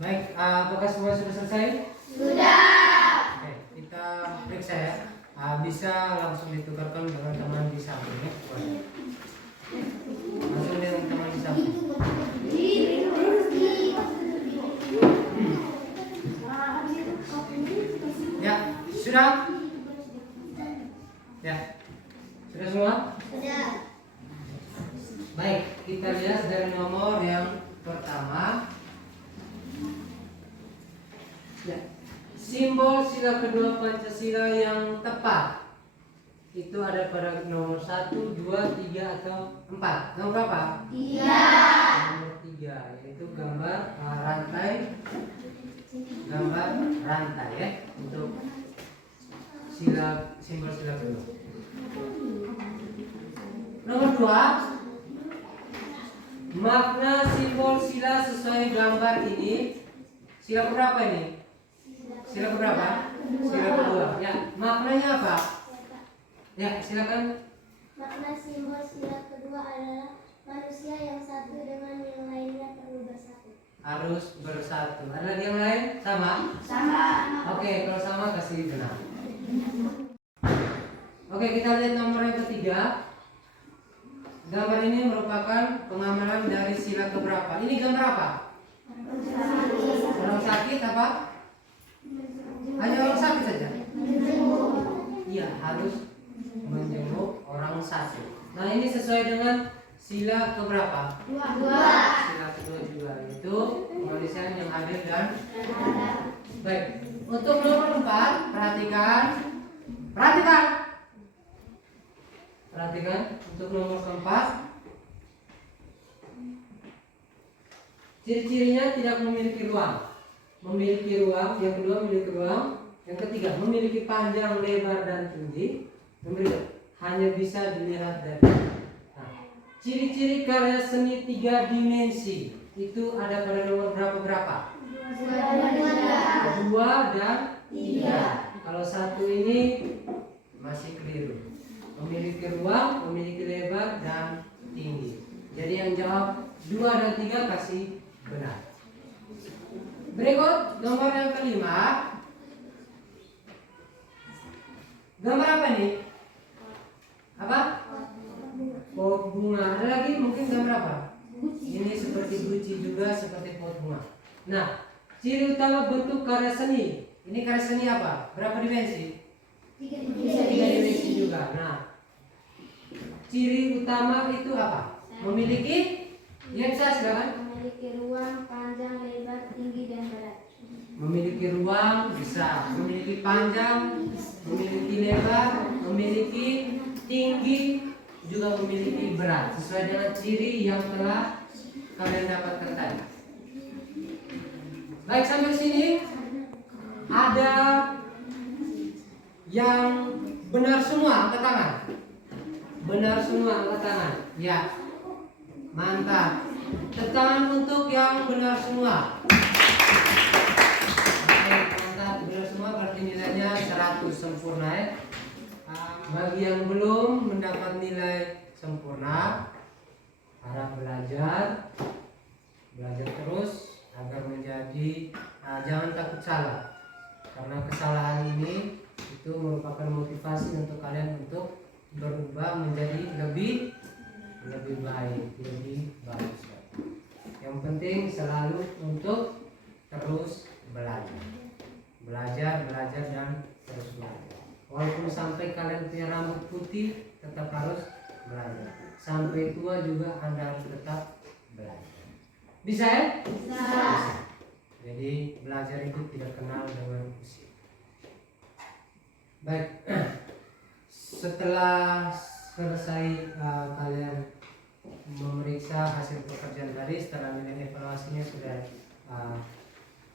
Baik, apakah semua sudah selesai? Sudah. Oke, kita periksa ya. Bisa langsung ditukarkan dengan teman di samping ya. Langsung dengan teman di samping. Ya, sudah? Ya, sudah semua? Sudah. Baik, kita lihat dari nomor yang pertama. Ya. Simbol sila kedua Pancasila yang tepat itu ada pada nomor 1, 2, 3 atau 4. Nomor berapa? 3. Nomor 3 yaitu gambar rantai. Gambar rantai ya untuk simbol sila kedua. Nomor 2, makna simbol sila sesuai gambar ini. Sila keberapa ini? Sila keberapa? Sila kedua. Ya, maknanya apa? Ya, silakan. Makna simbol sila kedua adalah manusia yang satu dengan yang lainnya perlu bersatu. Harus bersatu. Ada lagi yang lain? Sama? Sama. Oke, kalau sama kasih benar. Oke, kita lihat nomor yang ketiga. Gambar ini merupakan pengamalan dari sila keberapa? Ini gambar apa? Orang sakit apa? Hanya orang sakit saja? Iya, harus menjenguk orang sakit. Nah, ini sesuai dengan sila keberapa? 2. Sila kedua juga, yaitu kemanusiaan yang adil dan baik. Untuk nomor 4, perhatikan untuk nomor keempat. Ciri-cirinya tidak memiliki ruang. Memiliki ruang, yang kedua memiliki ruang, yang ketiga memiliki panjang, lebar dan tinggi. Yang berikut hanya bisa dilihat dari. Nah, ciri-ciri karya seni 3 dimensi itu ada pada nomor berapa? 2 dan 3. Kalau satu ini masih keliru. Memiliki ruang, memiliki lebar dan tinggi. Jadi yang jawab 2 dan 3 kasih benar. Berikut nomor yang kelima. Gambar apa nih? Apa? Pot bunga. Ada lagi mungkin gambar apa? Ini seperti guci juga, seperti pot bunga. Nah, ciri utama bentuk karya seni. Ini karya seni apa? Berapa dimensi? 3 dimensi juga. Nah, ciri utama itu apa? Memiliki? Ya, bisa silakan. Memiliki ruang, panjang, lebar, tinggi dan berat. Memiliki ruang bisa, memiliki panjang, memiliki lebar, memiliki tinggi, juga memiliki berat sesuai dengan ciri yang telah kalian dapatkan tadi. Baik, sampai sini ada yang benar semua, angkat tangan. Benar semua, angkat tangan. Ya, mantap. Tangan untuk yang benar semua. Mantap, benar semua berarti nilainya 100 sempurna ya. Bagi yang belum mendapat nilai sempurna, harap belajar terus agar menjadi jangan takut salah, karena kesalahan ini itu merupakan motivasi untuk kalian untuk berubah menjadi lebih baik, lebih bagus. Yang penting selalu untuk terus belajar dan terus belajar. Walaupun sampai kalian punya rambut putih, tetap harus belajar. Sampai tua juga Anda harus tetap belajar. Bisa ya? Bisa. Jadi belajar itu tidak kenal dengan usia. Baik. Setelah selesai kalian memeriksa hasil pekerjaan tadi, setelah nilai evaluasinya sudah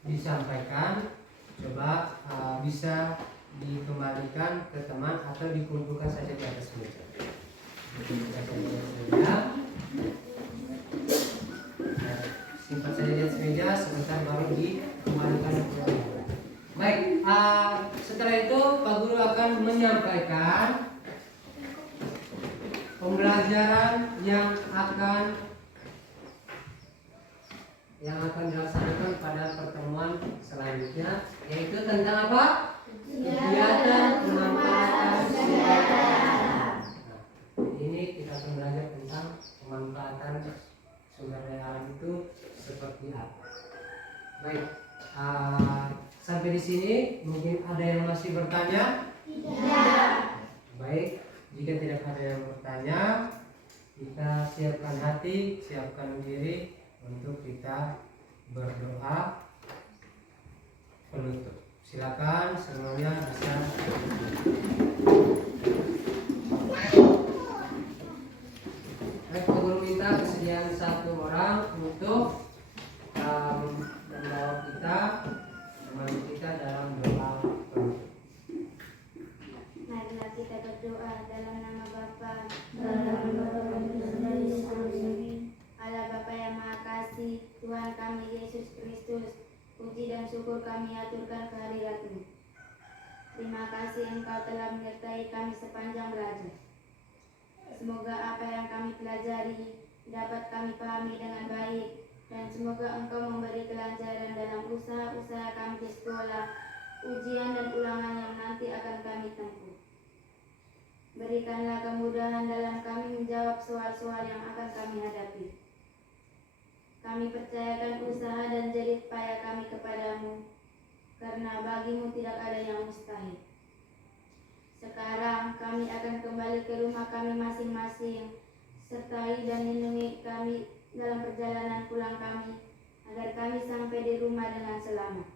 disampaikan, coba bisa dikembalikan ke teman atau dikumpulkan saja di atas meja. Simpan saja di atas meja, sebentar baru dikembalikan ke teman. Baik, setelah itu Pak Guru akan menyampaikan pembelajaran yang akan dilaksanakan pada pertemuan tentang apa? Kegiatan pemanfaatan sumber daya alam. Nah, ini kita akan belajar tentang pemanfaatan sumber daya alam itu seperti apa. Baik, sampai di sini mungkin ada yang masih bertanya? Tidak. Baik, jika tidak ada yang bertanya, kita siapkan hati, siapkan diri untuk kita berdoa penutup. Silakan semuanya bisa. Baik, guru minta kesediaan satu orang untuk membawa kita, menemani kita dalam doa penutup. Marilah kita berdoa dalam nama Bapa, Allah Bapa yang Maha Kasih, Tuhan kami Yesus Kristus, puji dan syukur kami aturkan kehadirat-Mu. Terima kasih Engkau telah menyertai kami sepanjang belajar. Semoga apa yang kami pelajari dapat kami pahami dengan baik, dan semoga Engkau memberi kelancaran dalam usaha-usaha kami di sekolah, ujian dan ulangan yang nanti akan kami tempuh. Berikanlah kemudahan dalam kami menjawab soal-soal yang akan kami hadapi. Kami percayakan usaha dan jerih payah kami kepadamu, karena bagimu tidak ada yang mustahil. Sekarang kami akan kembali ke rumah kami masing-masing. Sertai dan lindungi kami dalam perjalanan pulang kami, agar kami sampai di rumah dengan selamat.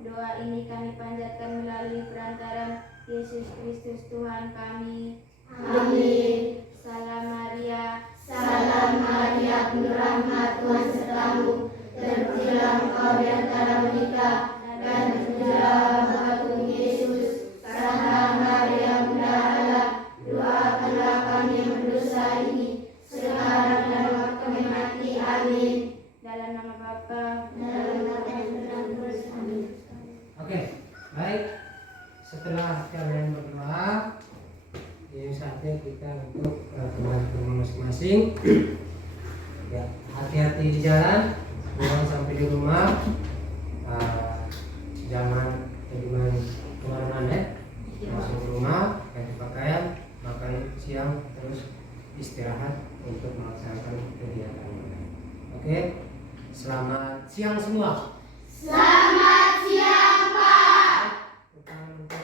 Doa ini kami panjatkan melalui perantaran Yesus Kristus Tuhan kami. Amin. Salam Maria, Salam Maria, penuh rahmat, Tuhan sertamu. Terpujilah engkau di antara wanita, dan terpujilah buah Yesus. Santa Maria, Bunda Allah, doakanlah kami yang berdosa ini, sekarang dan waktu kami mati. Amin. dalam nama Bapa, Dalam nama dan terus. Amin. Oke, baik. Setelah kalian berdoa, ini saatnya kita untuk kembali ke rumah masing-masing. Ya, hati-hati di jalan, jangan sampai di rumah. Jangan kemana-mana ya. Masuk ke rumah, ganti pakaian, makan siang, terus istirahat untuk melaksanakan kegiatan. Oke, selamat siang semua. Selamat siang, Pak. Tepuk tangan untuk